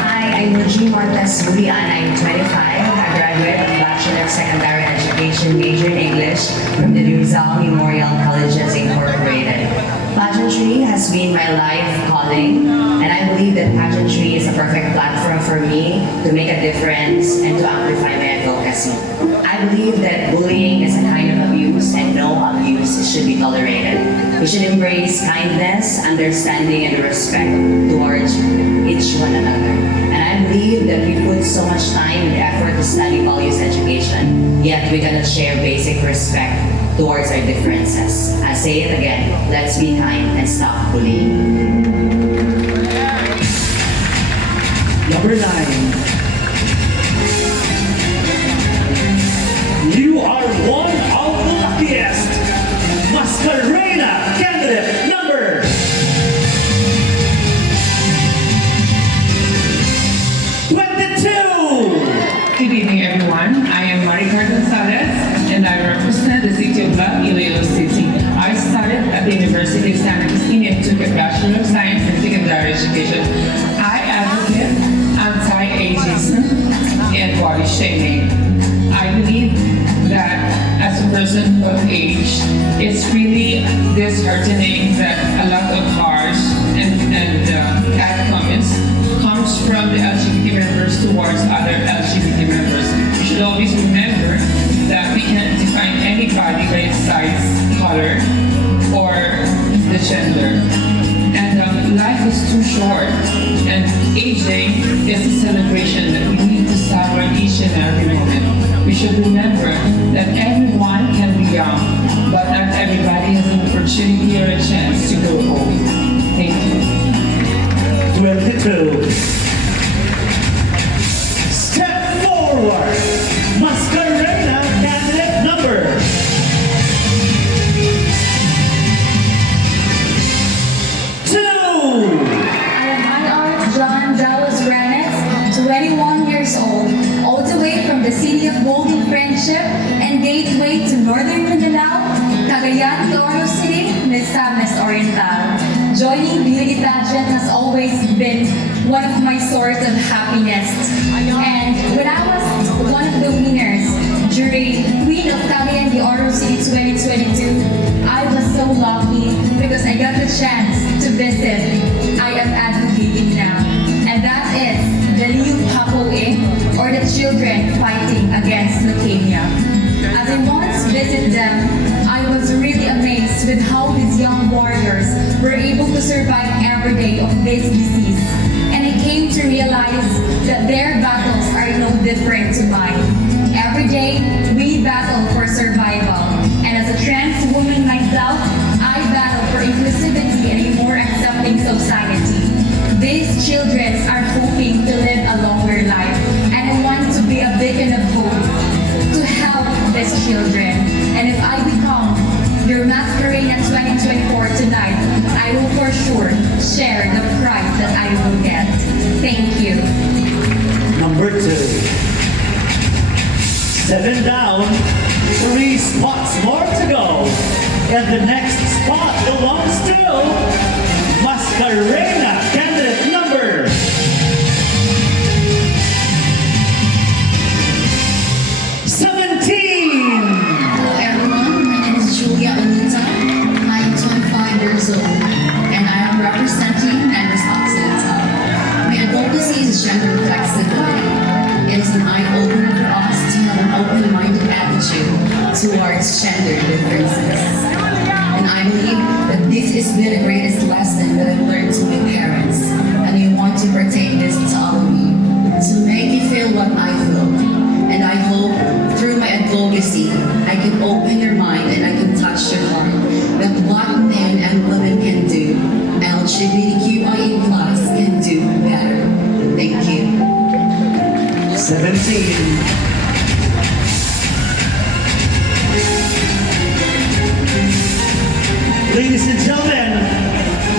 Hi, I'm Eugene Martes Bulian. I'm 25. I graduated of Bachelor of Secondary Education, major in English from the Rizal Memorial Colleges Incorporated. Pageantry has been my life calling, and I believe that pageantry is a perfect platform for me to make a difference and to amplify my advocacy. I believe that bullying is a kind of abuse, and no abuse should be tolerated. We should embrace kindness, understanding, and respect towards each one another. And I believe that we put so much time and effort to study values education, yet we cannot share basic respect towards our differences. I say it again, let's be kind and stop bullying. Number 9. You are one of the luckiest, Masskareyna, candidate number 22. Good evening, everyone. I am Maricar Gonzalez, and I represent the city of La Iloilo City. I started at the University of Santa Cristina and took a Bachelor of Science in Secondary Education. I advocate anti-ageism and body shaming. I believe that as a person of age, it's really disheartening that a lot of harsh and bad comments comes from the LGBT members towards other LGBT members. We should always remember that we cannot define anybody by its size, color, or the gender. And life is too short, and aging is a celebration that we need to savor each and every moment. We should remember that everyone can be young, but not everybody has an opportunity or a chance to go old. Thank you. 22. Step forward, Masskareyna, candidate number 2. I am Art John Dallas Ranitz, 21 years old, all the way from the city of Golden Friendship and gateway to Northern Mindanao, Cagayan de Oro City, Misamis Oriental. Joining beauty pageant has always been one of my sources of happiness. And when I was one of the winners during Queen of Cagayan de Oro City 2022, I was so lucky because I got the chance to visit I am advocating now. And that is the Liu Papoe, or the children fighting against leukemia. As I once visited them, I was really amazed with how these young warriors were able to survive every day of this disease. And I came to realize that their battles are no different to mine. Every day, we battle for survival. And as a trans woman myself, I battle for inclusivity and a more accepting society. These children are hoping to live a longer life, and I want to be a beacon of hope to help these children. And if I become your Masskareyna 2024 tonight, I will for sure share the prize that I will get. Thank you. Number 2. 7 down, 3 spots more to go. And the next spot belongs to Masskareyna, candidate number 17. Hello everyone, my name is Julia Anita. I am 25 years old and I am representing Members Occidental. My advocacy is gender flexibility. It is an eye-opener for us to have an open-minded attitude towards gender differences. And I believe that this has been the greatest lesson that I've learned to my parents. And I want to pertain this to all of you, to make you feel what I feel. And I hope through my advocacy, I can open your mind and I can touch your heart that what men and women can do, LGBTQIA+ can do better. Thank you. 17. Ladies and gentlemen,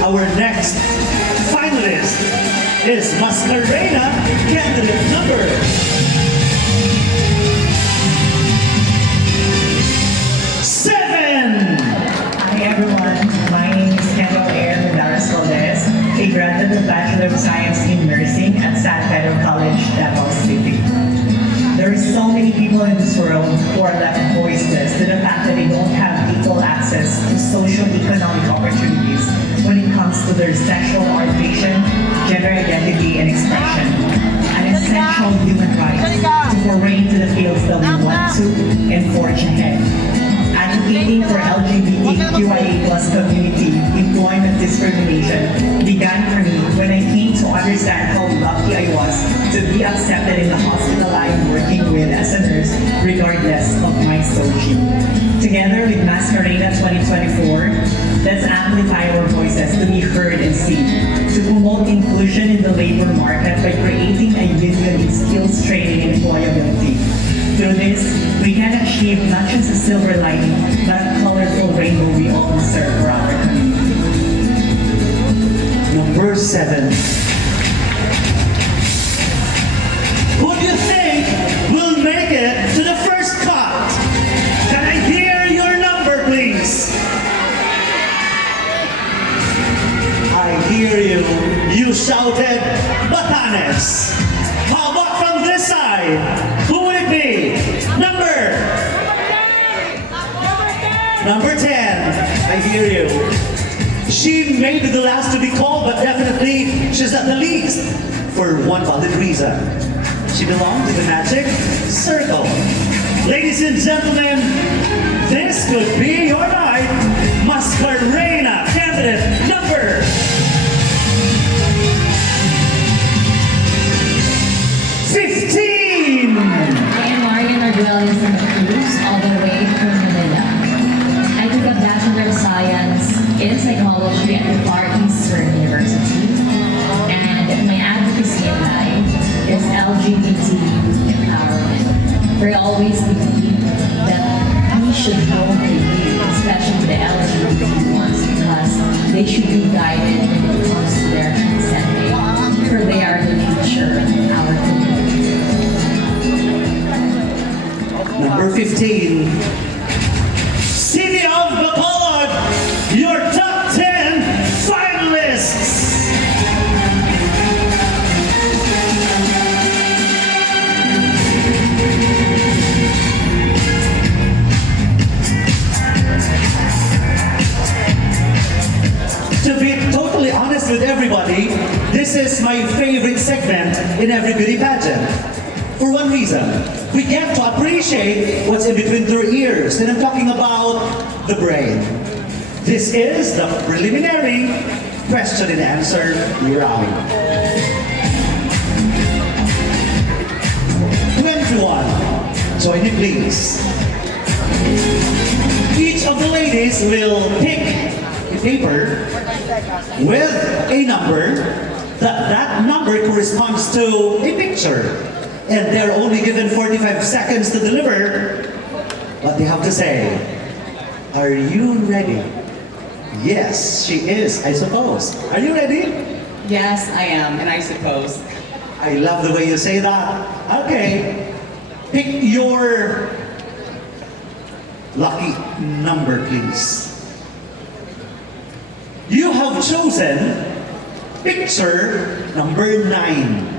our next finalist is Masskareyna candidate number 7. Hi everyone, my name is Kendall Valdez, a graduate of Bachelor of Science in Nursing at San Pedro College, Davao City. There are so many people in this world who are left voiceless to the fact that they don't have equal access to socio-economic opportunities when it comes to their sexual orientation, gender identity, and expression. An essential human right to foray into the fields that we want to and forge ahead. Advocating for LGBTQIA+ community employment discrimination began for me when I came to understand how lucky I was to be accepted in the hospital I am working with as a nurse, regardless of my soci. Together with Maskareyna 2024, let's amplify our voices to be heard and seen, to promote inclusion in the labor market by creating a union in skills training and employability. Through this, we can achieve not just a silver lining, but a colorful rainbow we all deserve for our community. Number 7. Who do you think will make it to the first cut? Can I hear your number, please? I hear you. You shouted Batanes. How about from this side? Who would it be? Number 10. I hear you. She may be the last to be called, but definitely she's not the least for one valid reason. She belongs to the magic circle. Ladies and gentlemen, this could be your night. Masskareyna candidate number 15. I am Marian Arguelles from Cruz, all the way from Manila. I took a Bachelor of Science in Psychology at the Far Eastern University, and my advocacy in life is LGBT empowerment. For I always believe that we should know the youth, especially the LGBT ones, because they should be guided when it comes to their consenting, for they are the future of our community. Number 15. City of Bacolod, your top 10 finalists. To be totally honest with everybody, this is my favorite segment in every beauty pageant. For one reason, we get to appreciate what's in between their ears, and I'm talking about the brain. This is the preliminary question and answer round. 21. Join me, please. Each of the ladies will pick a paper with a number. That number corresponds to a picture. And they're only given 45 seconds to deliver what they have to say. Are you ready? Yes, she is, I suppose. Are you ready? Yes, I am, and I suppose. I love the way you say that. Okay. Pick your lucky number, please. You have chosen picture number 9.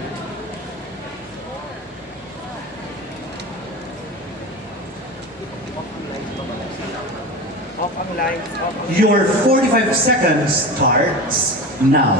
Your 45 seconds starts now.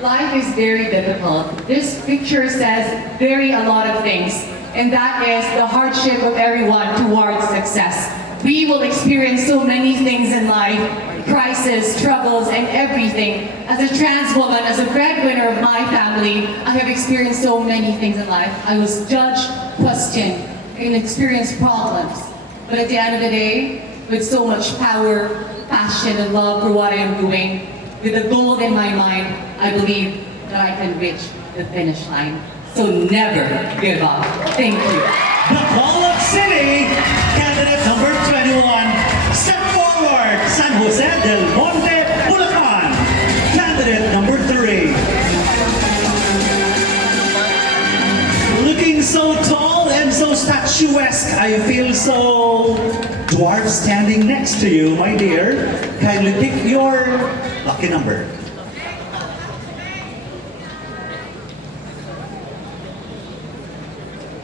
Life is very difficult. This picture says a lot of things, and that is the hardship of everyone towards success. We will experience so many things in life, crises, struggles, and everything. As As a trans woman, as a breadwinner of my family, I have experienced so many things in life. I was judged, questioned, and experienced problems. But at the end of the day, with so much power, passion, and love for what I am doing, with a goal in my mind, I believe that I can reach the finish line. So never give up. Thank you. Bacolod City, candidate number 21, step forward, San Jose del Monte, Bulacan, candidate number 3. Looking so tall and so statuesque, I feel so dwarf standing next to you, my dear. Kindly pick your lucky number.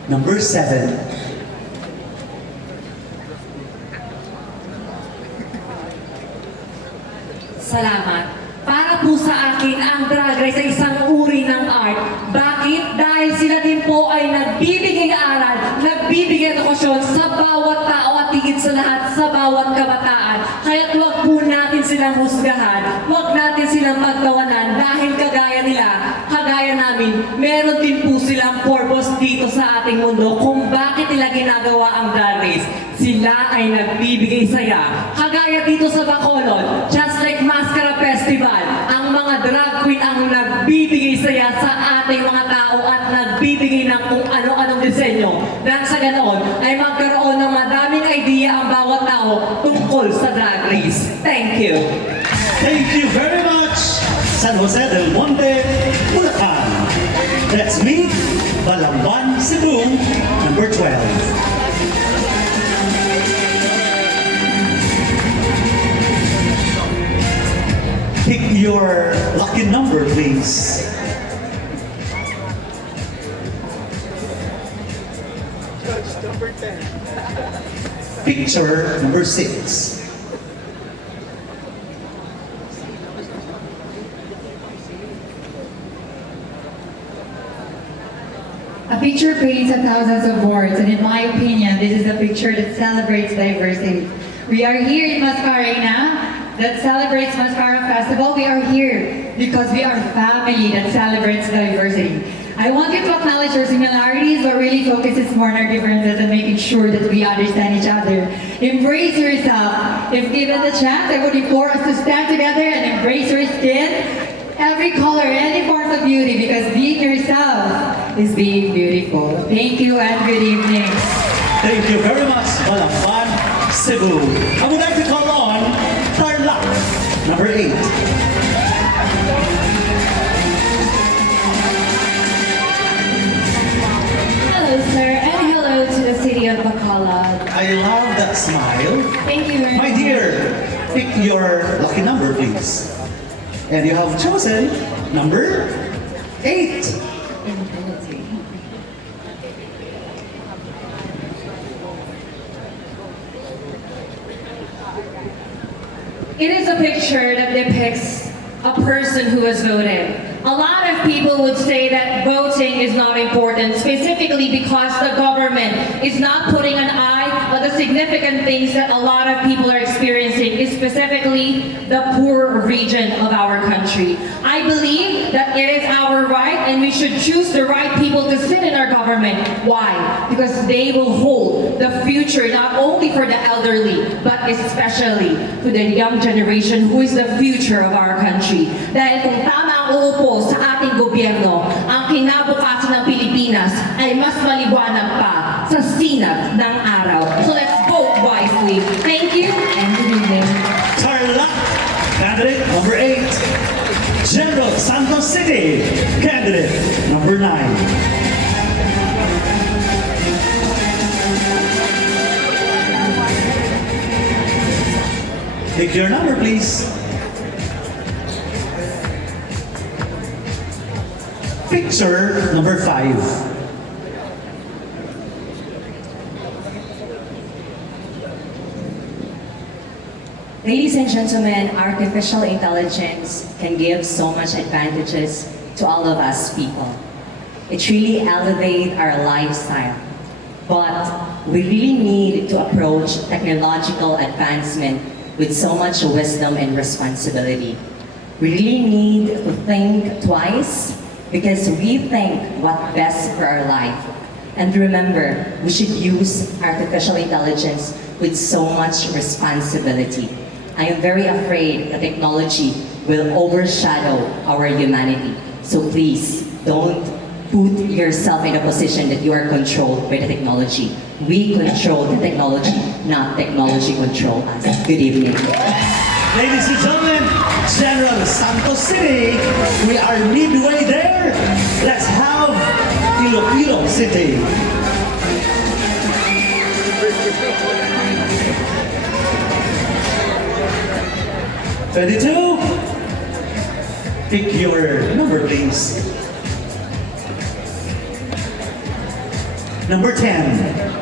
Number 7. Salamat. Para po sa akin, ang drag race ay isang uri ng art. Bakit? Dahil sila din po ay nagbibigay aral, nagbibigay edukasyon sa bawat tao at higit sa lahat sa bawat kabataan. Kaya't huwag po natin silang husgahan, huwag natin silang pagtawanan dahil kagaya nila, kagaya namin, meron din po silang purpose dito sa ating mundo kung bakit nila ginagawa ang drag race. Sila ay nagbibigay saya. Kagaya dito sa Bacolod, just like Masskara Festival, ang mga drag queen ang nagbibigay saya sa ating mga tao at nagbibigay ng kung ano-anong disenyo. Dahil sa ganoon ay magkaroon ng madaming idea ang bawat tao tungkol sa drag race. Thank you. Thank you very much, San Jose del Monte, Bulacan. Let's meet Balamban, Cebu, number 12. Pick your lucky number, please. Number 10. Picture number 6. A picture paints thousands of words, and in my opinion, this is a picture that celebrates diversity. We are here in Masskareyna that celebrates Masskara Festival. We are here because we are a family that celebrates diversity. I want you to acknowledge our similarities, but really focuses more on our differences and making sure that we understand each other. Embrace yourself. If given the chance, I would implore us to stand together and embrace your skin, every color, any form of beauty, because being yourself is being beautiful. Thank you and good evening. Thank you very much, Balamban, Cebu. I would like to call on Tarlac, number 8. Hello, sir, and hello to the city of Bacolod. I love that smile. Thank you very My much. dear, pick your lucky number, please. And you have chosen number 8. It is a picture that depicts a person who has voted. A lot of people would say that voting is not important, specifically because the government is not putting an eye on the significant things that a lot of people are experiencing, specifically the poor region of our country. I believe that it is our right and we should choose the right people to sit in our government. Why? Because they will hold the future not only for the elderly, but especially for the young generation who is the future of our country. Dahil kung tama ang uupo sa ating gobyerno, ang kinabukasan ng Pilipinas ay mas maliwanag pa sa sinag ng araw. So let's vote wisely. Thank you and good evening. Tarlac, candidate number 8. General Santos City, candidate number 9. Pick your number, please. Picture number 5. Ladies and gentlemen, artificial intelligence can give so much advantages to all of us people. It really elevates our lifestyle. But we really need to approach technological advancement with so much wisdom and responsibility. We really need to think twice because we think what's best for our life. And remember, we should use artificial intelligence with so much responsibility. I am very afraid that technology will overshadow our humanity. So please, don't put yourself in a position that you are controlled by the technology. We control the technology, not technology control us. Good evening. Ladies and gentlemen, General Santos City, we are midway there. Let's have Iloilo City. "22, pick your number, please. Number 10.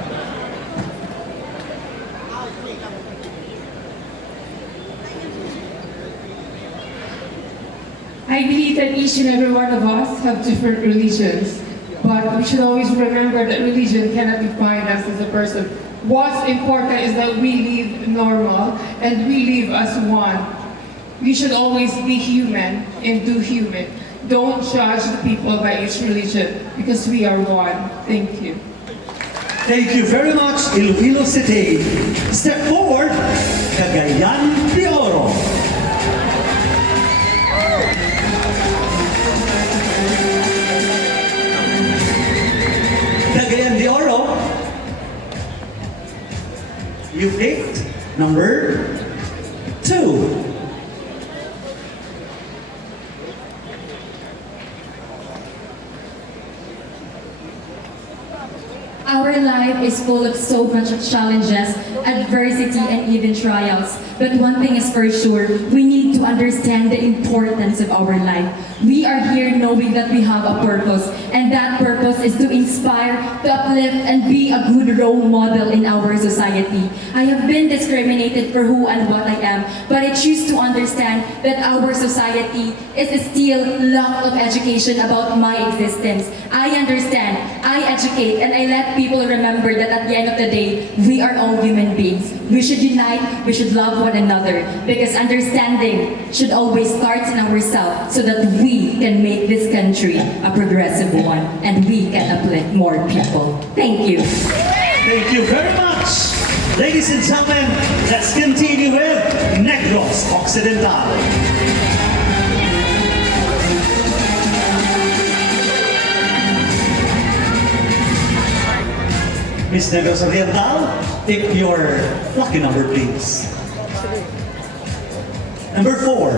I believe that each and every one of us have different religions, but we should always remember that religion cannot define us as a person. What's important is that we live normal and we live as one. We should always be human and do human. Don't judge the people by each religion because we are one. Thank you. Thank you very much, Iloilo City. Step forward, Cagayan de Oro. Cagayan de Oro, you picked number 2. Our life is full of so much of challenges, adversity, and even trials. But one thing is for sure, we need to understand the importance of our life. We are here knowing that we have a purpose, and that purpose is to inspire, to uplift, and be a good role model in our society. I have been discriminated for who and what I am, but I choose to understand that our society is still lack of education about my existence. I understand, I educate, and I let people remember that at the end of the day, we are all human beings. We should unite, we should love one another, because understanding should always start in ourselves so that we can make this country a progressive one and we can uplift more people. Thank you. Thank you very much. Ladies and gentlemen, let's continue with Negros Occidental. Miss Negros Oriental, pick your lucky number, please. Number 4.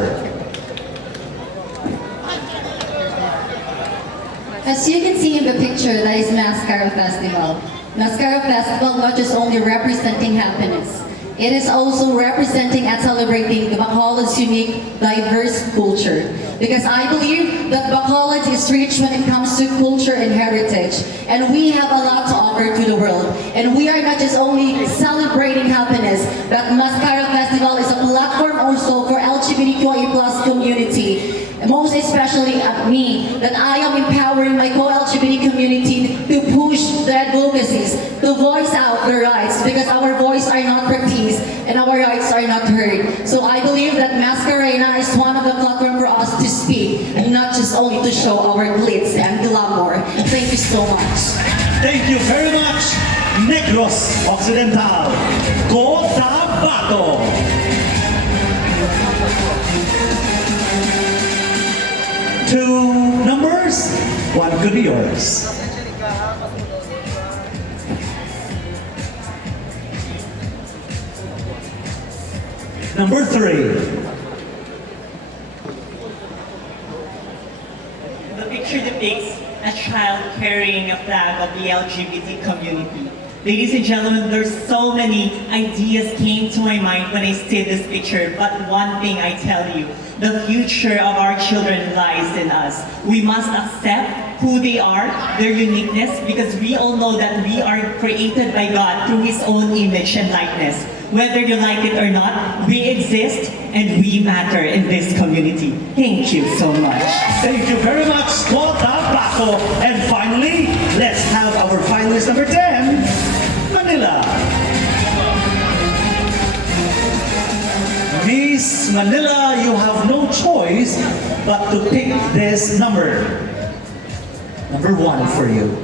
As you can see in the picture, that is Masskara Festival. Masskara Festival not just only representing happiness, it is also representing and celebrating the Bacolod's unique, diverse culture. Because I believe that Bacolod is rich when it comes to culture and heritage. And we have a lot to offer to the world. And we are not just only celebrating happiness, but Masskara Festival is a platform also for LGBTQIA+ community. Most especially at me, that I am empowering my co-LGBT community to push their advocacies, to voice out their rights, because our voices are not practiced and our rights are not heard. So I believe that Masskareyna is one of the platforms for us to speak, and not just only to show our glitz and glamour. Thank you so much. Thank you very much, Negros Occidental. Cotabato. Two numbers, one could be yours. Number 3. The picture depicts a child carrying a flag of the LGBT community. Ladies and gentlemen, there's so many ideas came to my mind when I see this picture, but one thing I tell you, the future of our children lies in us. We must accept who they are, their uniqueness, because we all know that we are created by God through His own image and likeness. Whether you like it or not, we exist and we matter in this community. Thank you so much. Thank you very much, Cotabato. And finally, let's have our finalist number 10, Manila. Miss Miss Manila, you have no choice but to pick this number. Number 1 for you.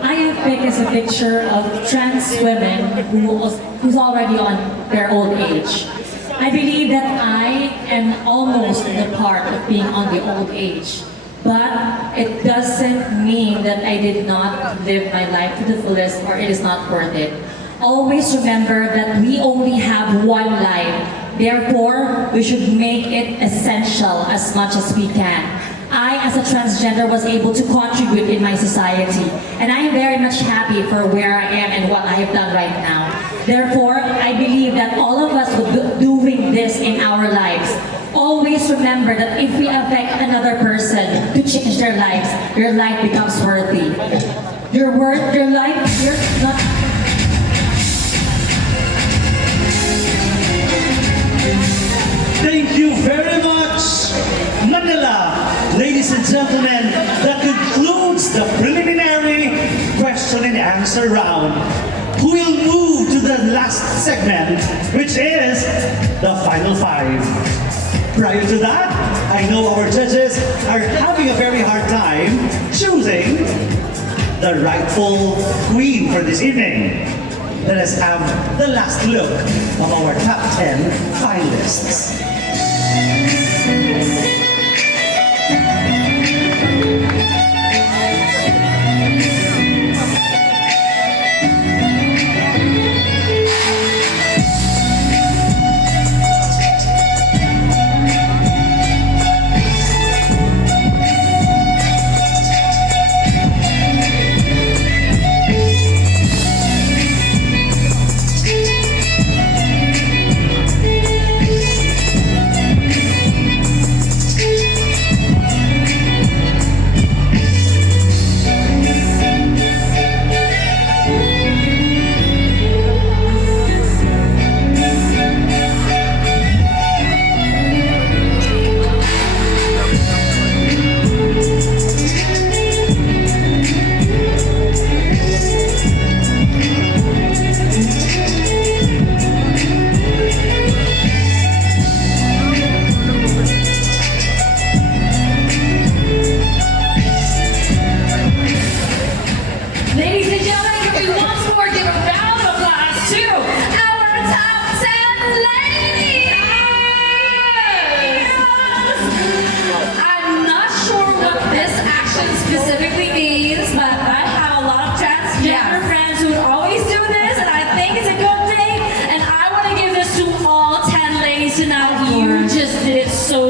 I have picked as a picture of trans women who's already on their old age. I believe that I am almost the part of being on the old age. But it doesn't mean that I did not live my life to the fullest or it is not worth it. Always remember that we only have one life. Therefore, we should make it essential as much as we can. I, as a transgender, was able to contribute in my society. And I am very much happy for where I am and what I have done right now. Therefore, I believe that all of us will be doing this in our lives. Always remember that if we affect another person to change their lives, your life becomes worthy. Your life, you're not... Thank you very much, Manila. Ladies and gentlemen, that concludes the preliminary question and answer round. We'll move to the last segment, which is the final 5. Prior to that, I know our judges are having a very hard time choosing the rightful queen for this evening. Let us have the last look of our top 10 finalists.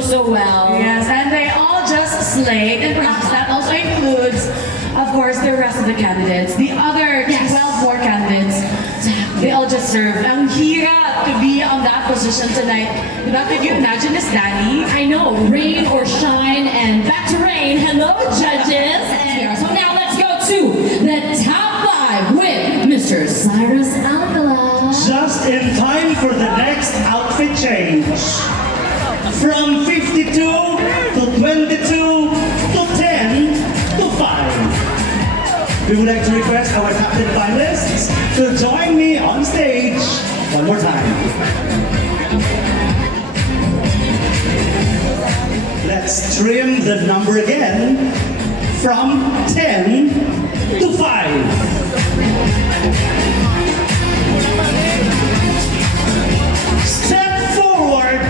So well. Yes, and they all just slayed, and perhaps that also includes, of course, the rest of the candidates. The other 12 more candidates, they all just served. Ang hirap to be on that position tonight. Could you imagine this, Danny? I know, rain or shine, and back to rain. Hello, judges. And so now let's go to the top 5 with Mr. Cyrus Alcala. Just in time for the next outfit change. From 52 to 22 to 10 to 5. We would like to request our top 10 finalists to join me on stage one more time. Let's trim the number again from 10 to 5. Step forward.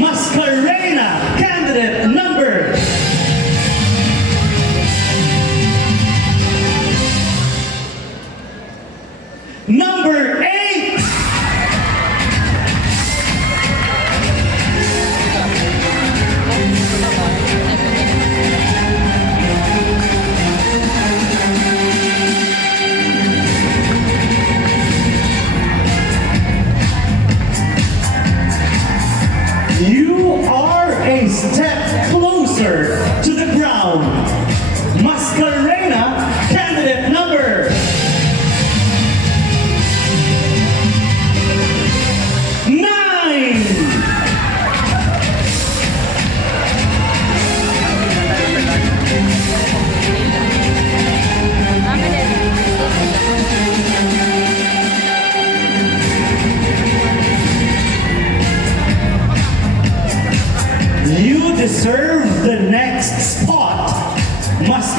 Masskareyna, candidate number number 8. You are a step closer to the ground. Masskareyna, candidate number 9.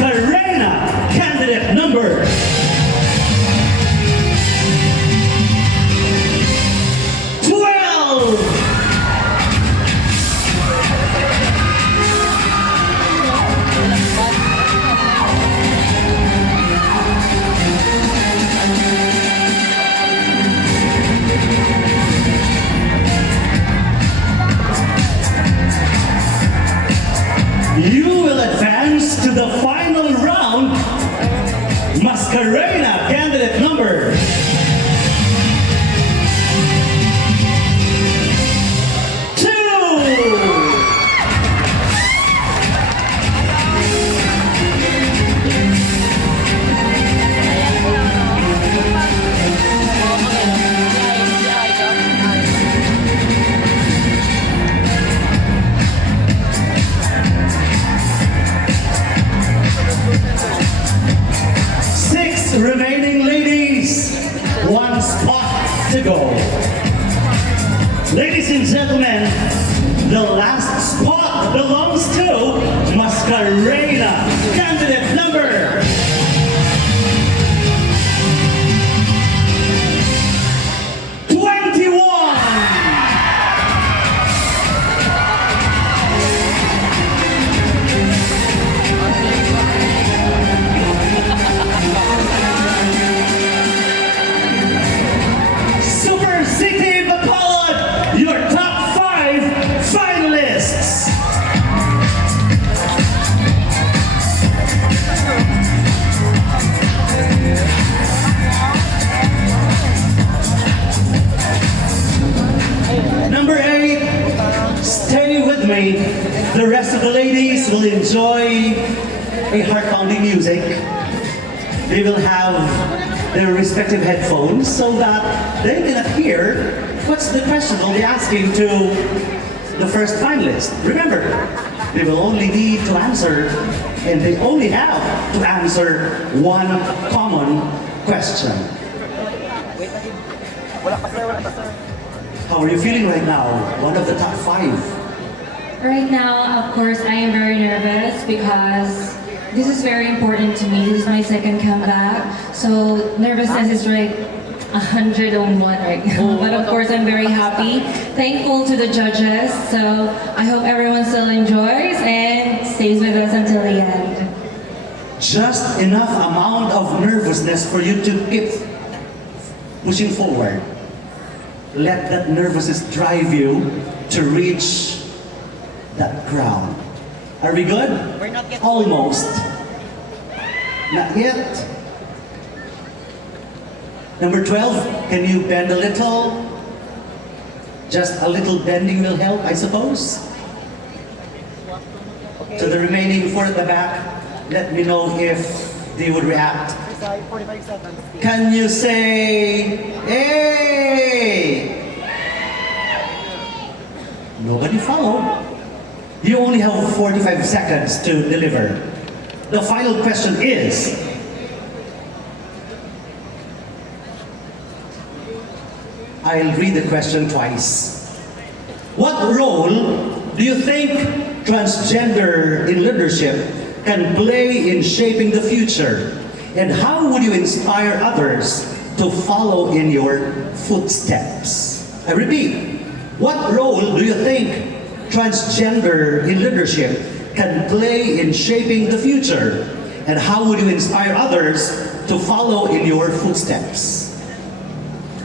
Masskareyna, candidate number 12. You will advance to the final round. Masskareyna, candidate number 2. Six remaining ladies, one spot to go. Ladies and gentlemen, the last spot belongs to Masskareyna, candidate number 21. Super City Bacolod, your top 5 finalists. Number 8, stay with me. The rest of the ladies will enjoy a heart-pounding music. They will have their respective headphones so that they can hear what's the question they'll be asking to the first finalist. Remember, they will only need to answer, and they only have to answer one common question. How are you feeling right now? One of the top 5. Right now, of course, I am very nervous because this is very important to me. This is my second comeback. So nervousness is right 101 right now. But of course, I'm very happy. Thankful to the judges. So I hope everyone still enjoys and stays with us until the end. Just enough amount of nervousness for you to keep pushing forward. Let that nervousness drive you to reach that crown. Are we good? We're not yet. Almost. Not yet. Number 12, can you bend a little? Just a little bending will help, I suppose. To the remaining 4 at the back, let me know if they would react. 45 seconds. Can you say, hey? Nobody followed. You only have 45 seconds to deliver. The final question is, I'll read the question twice. What role do you think transgender in leadership can play in shaping the future? And how would you inspire others to follow in your footsteps? I repeat, what role do you think transgender in leadership can play in shaping the future? And how would you inspire others to follow in your footsteps?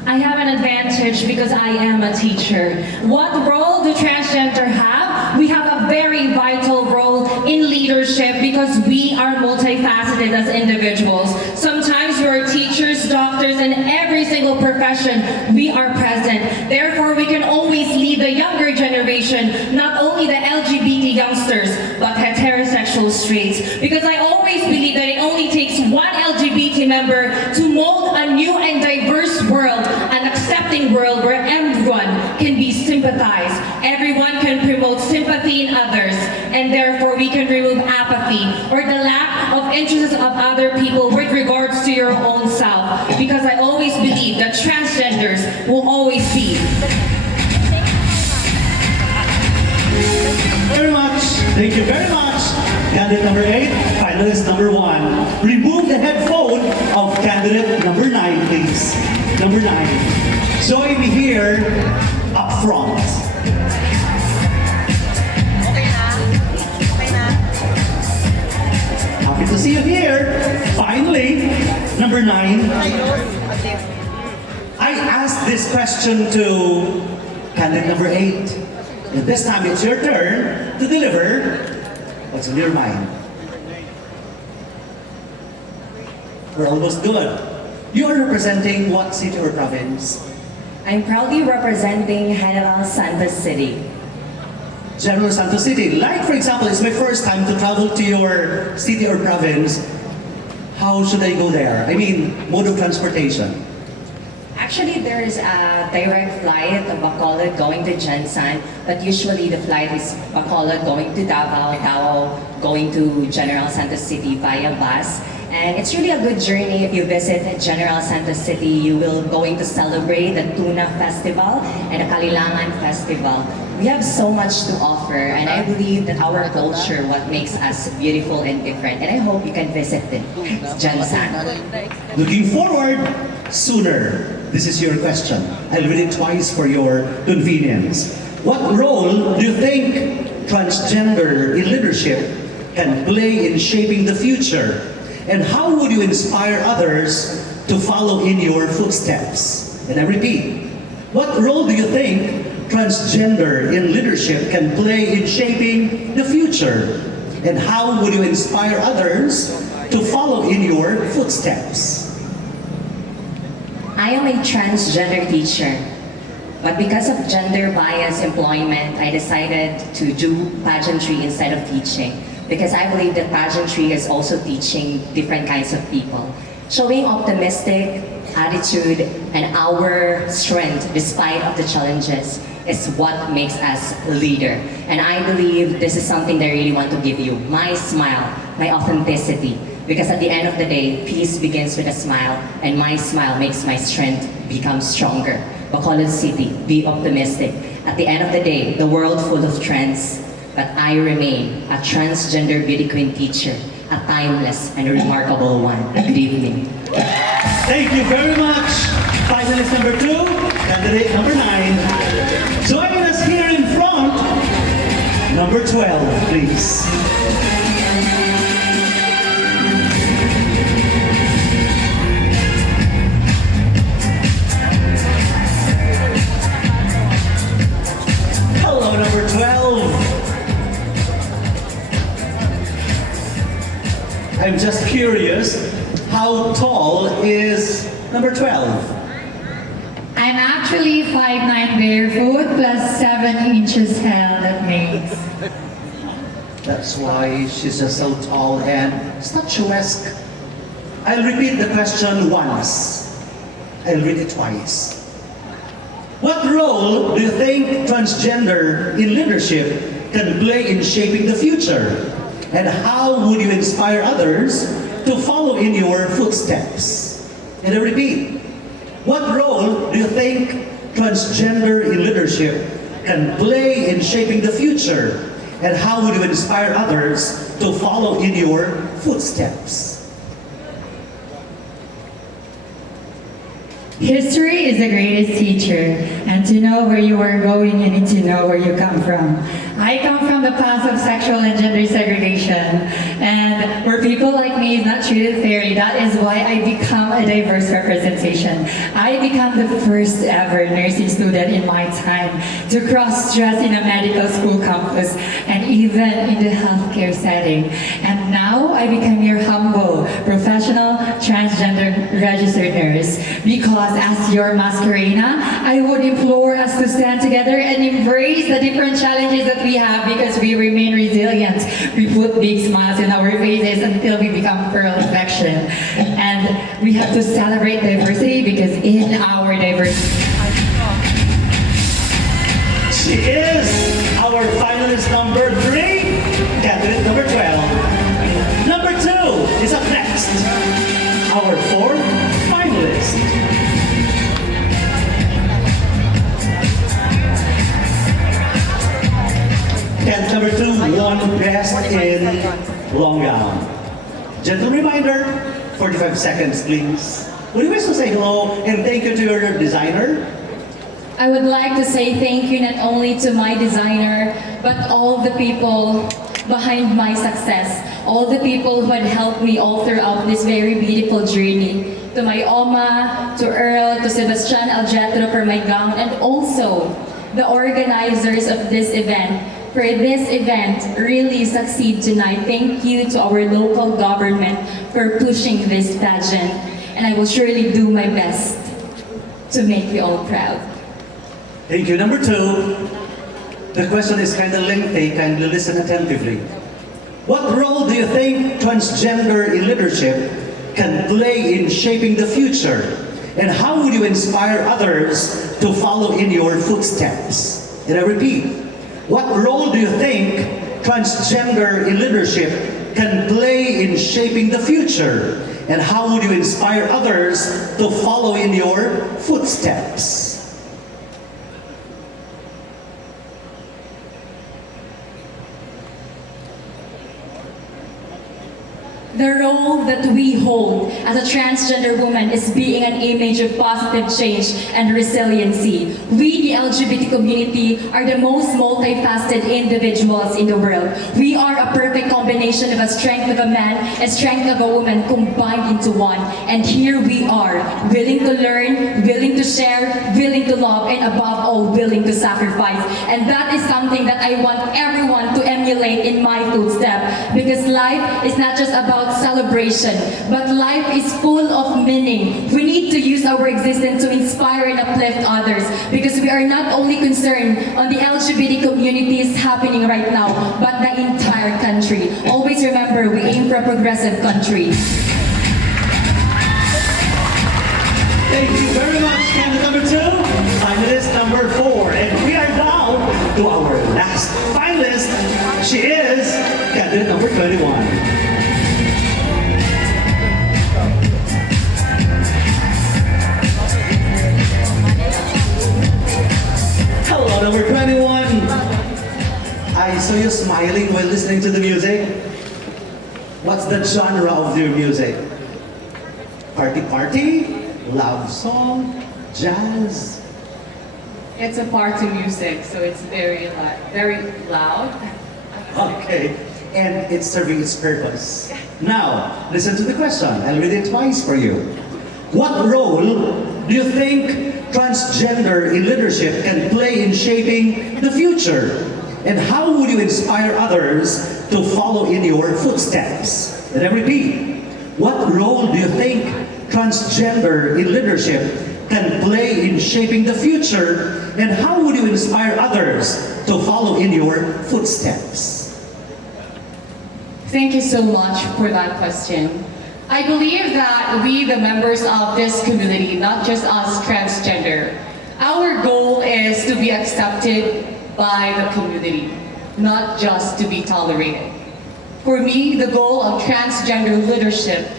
I have an advantage because I am a teacher. What role do transgender have? We have a very vital role in leadership because we are multifaceted as individuals. Sometimes we are teachers, doctors, and every single profession we are present. Therefore, we can always lead the younger generation, not only the LGBT youngsters, but heterosexual straights. Because I always believe that it only takes one LGBT member to mold a new and diverse world, an accepting world where everyone can be sympathized. Everyone can promote sympathy in others, and therefore we can remove apathy or the lack of interest of other people with regards to your own self. Because I always believe that transgenders will always be. Very much. Thank you very much. Candidate number 8, final finalist number 1. Remove the headphone of candidate number 9, please. Number 9. Join me here up front. Happy to see you here. Finally, number 9. I asked this question to candidate number 8. And this time it's your turn to deliver what's in your mind. We're almost good. You are representing what city or province? I'm proudly representing General Santos City. General Santos City. Like, for example, it's my first time to travel to your city or province. How should I go there? I mean, mode of transportation. Actually, there is a direct flight of Bacolod going to Jensan, but usually the flight is Bacolod going to Davao, Davao going to General Santos City via bus. And it's really a good journey if you visit General Santos City. You will going to celebrate the Tuna Festival and the Kalilangan Festival. We have so much to offer, and I believe that our culture what makes us beautiful and different. And I hope you can visit it, Jensan. Looking forward sooner. This is your question. I'll read it twice for your convenience. What role do you think transgender in leadership can play in shaping the future? And how would you inspire others to follow in your footsteps? And I repeat, what role do you think transgender in leadership can play in shaping the future? And how would you inspire others to follow in your footsteps? I am a transgender teacher, but because of gender bias employment, I decided to do pageantry instead of teaching. Because I believe that pageantry is also teaching different kinds of people. Showing optimistic attitude and our strength despite of the challenges is what makes us a leader. And I believe this is something that I really want to give you. My smile, my authenticity. Because at the end of the day, peace begins with a smile, and my smile makes my strength become stronger. Bacolod City, be optimistic. At the end of the day, the world full of trends, but I remain a transgender beauty queen teacher, a timeless and a remarkable one. Good evening. Thank you very much. Finalist number 2, candidate number 9. Joining us here in front, number 12, please. Hello, number 12. I'm just curious, how tall is number 12? I'm actually 5'9" barefoot plus 7 inches hell, that makes. That's why she's just so tall and statuesque. I'll repeat the question once. I'll read it twice. What role do you think transgender in leadership can play in shaping the future? And how would you inspire others to follow in your footsteps? And I repeat, what role do you think transgender in leadership can play in shaping the future? And how would you inspire others to follow in your footsteps? History is the greatest teacher, and to know where you are going, you need to know where you come from. I come from the path of sexual and gender segregation, and where people like me is not treated fairly. That is why I become a diverse representation. I become the first ever nursing student in my time to cross-dress in a medical school campus and even in the healthcare setting. And now I become your humble, professional, transgender registered nurse because as your Masskareyna, I would implore us to stand together and embrace the different challenges that we have because we remain resilient. We put big smiles in our faces until we become perfection. And we have to celebrate diversity because in our diversity. She is our finalist number 3, candidate number 12. Number 2 is up next. Our 4th finalist. Candidate number 2 won Best in Long Gown. Gentle reminder, 45 seconds please. Would you wish to say hello and thank you to your designer? I would like to say thank you not only to my designer, but all the people behind my success, all the people who had helped me all throughout this very beautiful journey. To my Oma, to Earl, to Sebastian Algetro for my gown, and also the organizers of this event. For this event really succeed tonight. Thank you to our local government for pushing this pageant. And I will surely do my best to make you all proud. Thank you. Number 2, the question is kind of lengthy, kindly listen attentively. What role do you think transgender in leadership can play in shaping the future? And how would you inspire others to follow in your footsteps? And I repeat, what role do you think transgender in leadership can play in shaping the future? And how would you inspire others to follow in your footsteps? The role that we hold as a transgender woman is being an image of positive change and resiliency. We, the LGBT community, are the most multifaceted individuals in the world. We are a perfect combination of a strength of a man and strength of a woman combined into one. And here we are, willing to learn, willing to share, willing to love, and above all, willing to sacrifice. And that is something that I want everyone to emulate in my footsteps, because life is not just about celebration, but life is full of meaning. We need to use our existence to inspire and uplift others, because we are not only concerned on the LGBT communities happening right now, but the entire country. Always remember, we aim for a progressive country. Thank you very much, candidate number 2. Finalist number 4. And we are down to our last finalist. She is candidate number 21. Hello, number 21. I saw you smiling while listening to the music. What's the genre of your music? Party? Love song? Jazz? It's a party music, so it's very loud. Okay, and it's serving its purpose. Now, listen to the question. I'll read it twice for you. What role do you think transgender in leadership can play in shaping the future? And how would you inspire others to follow in your footsteps? And I repeat, what role do you think transgender in leadership can play in shaping the future? And how would you inspire others to follow in your footsteps? Thank you so much for that question. I believe that we, the members of this community, not just us transgender, our goal is to be accepted by the community, not just to be tolerated. For me, the goal of transgender leadership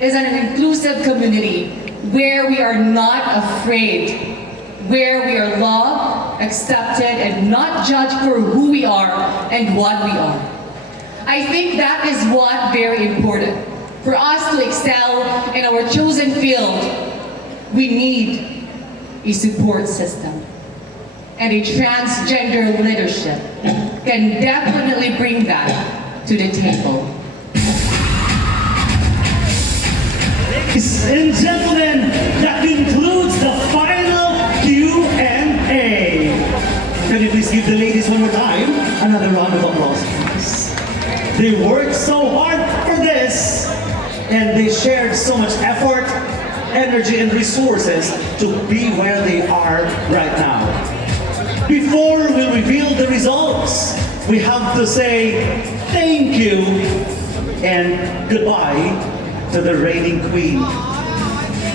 is an inclusive community where we are not afraid, where we are loved, accepted, and not judged for who we are and what we are. I think that is what very important. For us to excel in our chosen field, we need a support system. And a transgender leadership can definitely bring that to the table. Ladies and gentlemen, that concludes the final Q&A. Can you please give the ladies one more time another round of applause, please? They worked so hard for this, and they shared so much effort, energy, and resources to be where they are right now. Before we reveal the results, we have to say thank you and goodbye to the reigning queen.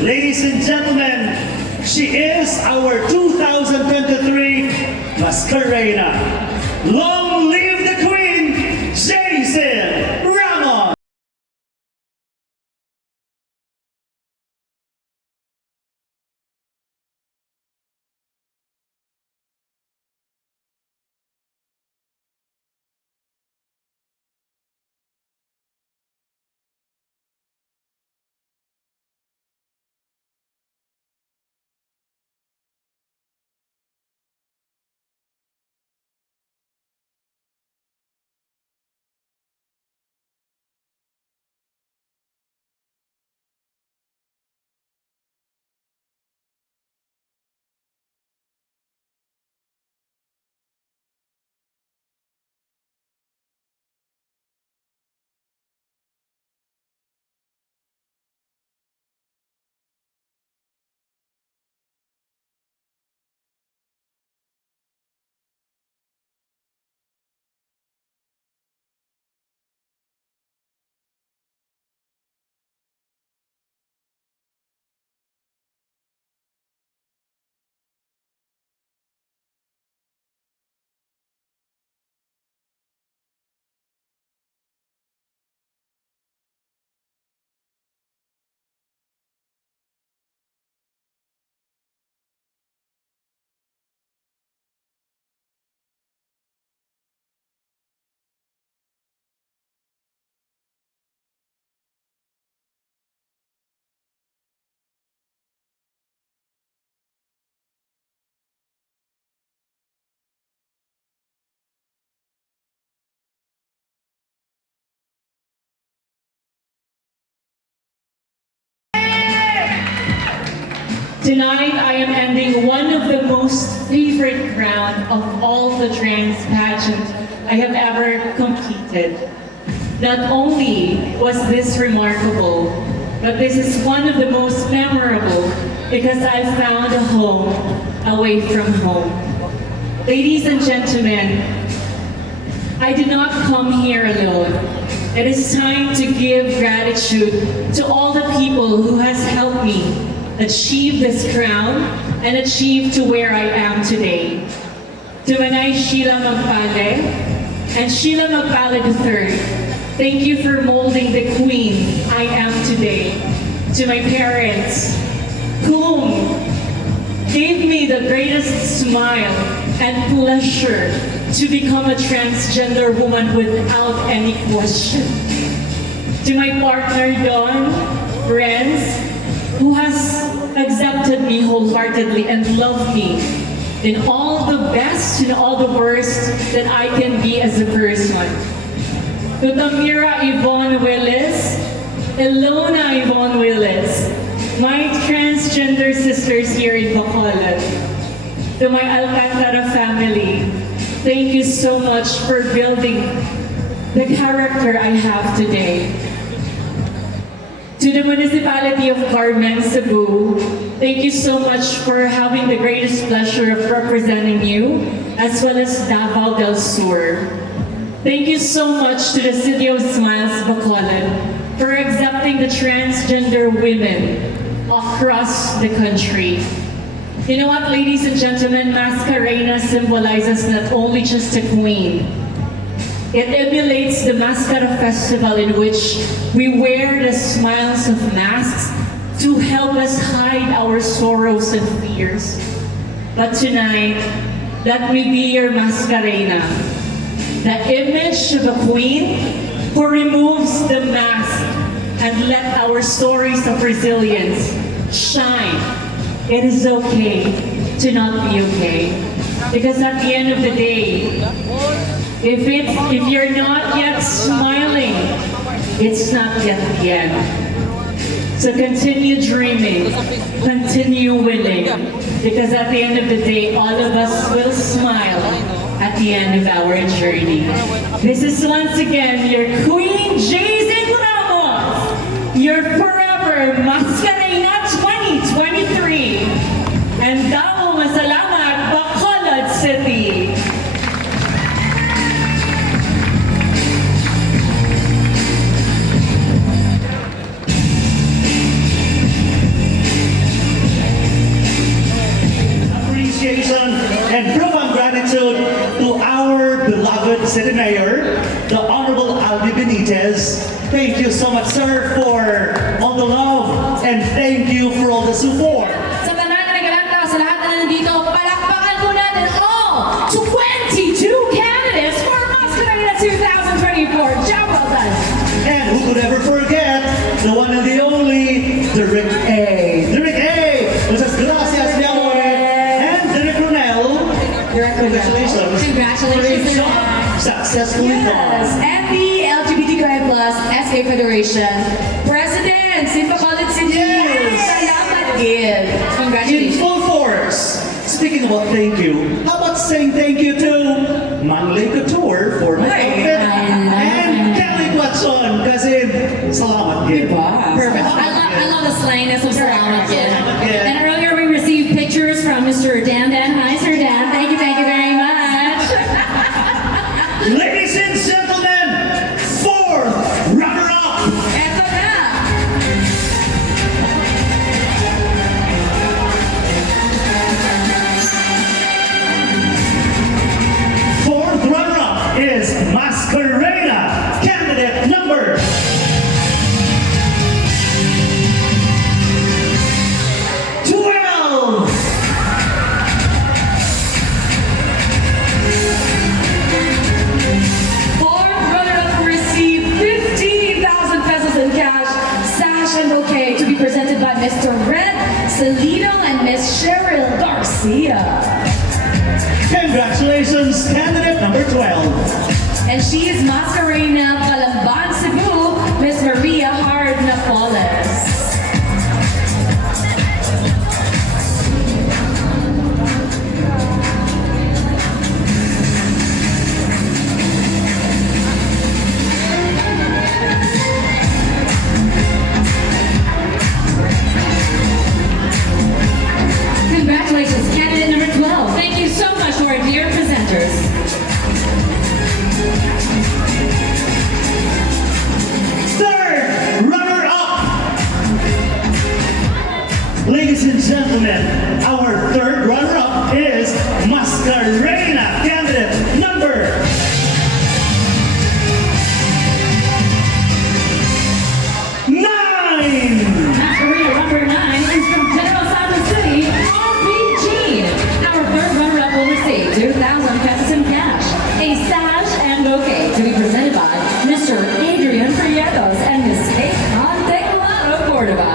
Ladies and gentlemen, she is our 2023 Masskareyna. Long live the queen, Cecille! Tonight, I am ending one of the most favorite crown of all the trans pageants I have ever competed. Not only was this remarkable, but this is one of the most memorable because I found a home away from home. Ladies and gentlemen, I did not come here alone. It is time to give gratitude to all the people who has helped me achieve this crown and achieve to where I am today. To Manay Sheila Magpale and Sheila Magpale III, thank you for molding the queen I am today. To my parents, whom gave me the greatest smile and pleasure to become a transgender woman without any question. To my partner, Dawn, friends, who has accepted me wholeheartedly and loved me in all the best and all the worst that I can be as a person. To Tamira Yvonne Willis, Ilona Yvonne Willis, my transgender sisters here in Bacolod. To my Alcantara family, thank you so much for building the character I have today. To the municipality of Carmen, Cebu, thank you so much for having the greatest pleasure of representing you, as well as Davao del Sur. Thank you so much to the City of Smiles, Bacolod, for accepting the transgender women across the country. You know what, ladies and gentlemen, Masskareyna symbolizes not only just a queen. It emulates the Masskara festival in which we wear the smiles of masks to help us hide our sorrows and fears. But tonight, let me be your Masskareyna, the image of a queen who removes the mask and let our stories of resilience shine. It is okay to not be okay. Because at the end of the day, if you're not yet smiling, it's not yet the end. So continue dreaming, continue winning, because at the end of the day, all of us will smile at the end of our journey. This is once again your Queen Jason Ramos, your forever Masskareyna 2023. And Davao Masalamat, Bacolod City. Appreciation and profound gratitude to our beloved City Mayor, the Honorable Albi Benitez. Thank you so much, sir, for all the love and thank you for all the support. Sa tanan na nagalanta, sa lahat na nandito, palakpakan po natin all 22 candidates for Masskara 2024. Job well done. And who could ever forget the one and the only Derek A. Derek A. Muchas gracias, mi amor. And Derek Ronell. Congratulations. Congratulations. Successfully Yes, and the LGBTQI+ SK Federation President in Bacolod City. Yes. Salamat Gid. In Congratulations. full force. Speaking about thank you, how about saying thank you to Manley Couture for my outfit and Kelly Watson kasi salamat Gid. Perfect. I love the slangness of Salamat Gid. Salamat Gid. And earlier we received pictures from Mr. Dan. Hi, Sir Dan. Thank you very much. Ladies and gentlemen, fourth runner-up. Eto na. Fourth runner-up is Masskareyna, candidate number 12. Fourth runner-up received 15,000 pesos in cash, sash and bouquet to be presented by Mr. Red Celino and Miss Cheryl Garcia. Congratulations, candidate number 12. And she is Masskareyna Calamban, Cebu, Miss Maria Hard Napoles. gentlemen, our third runner-up is Masskareyna, candidate number 9. Maskareyna number 9 is from General Santos City, RPG. Our third runner-up will receive 2,000 pesos in cash, a sash and bouquet to be presented by Mr. Adrian Prietos and Ms. Kate Monteglado Cordova.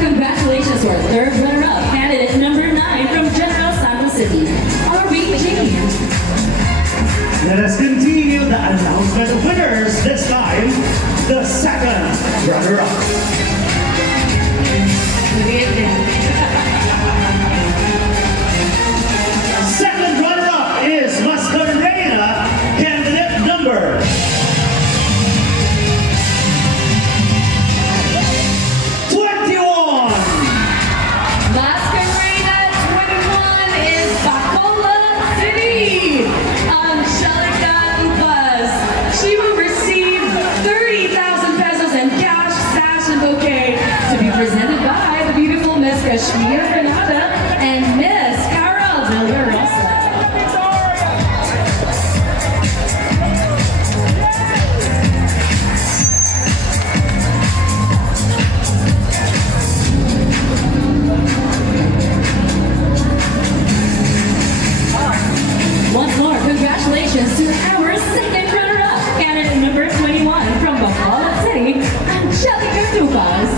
Congratulations to our third runner-up, candidate number 9 from General Santos City, RBG. Let us continue the announcement of winners. This time, the second runner-up. Second runner-up is Masskareyna, candidate number 21. Maskareyna 21 is Bacolod City. Angelica Ubas. She will receive 30,000 pesos in cash, sash, and bouquet to be presented by the beautiful Miss Kashmir Renata and Miss Cara Villarosa. Once more, congratulations to our second runner-up, candidate number 21 from Bacolod City, Angelica Ubas.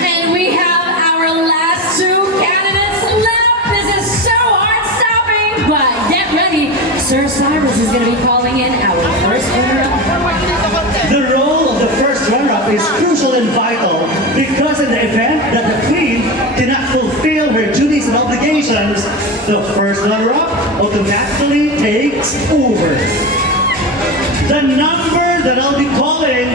And we have our last two candidates left. This is so heart-stopping, but get ready. Sir Cyrus is going to be calling in our first runner-up. The role of the first runner-up is crucial and vital because in the event that the Queen cannot fulfill her duties and obligations, the first runner-up automatically takes over. The number that I'll be calling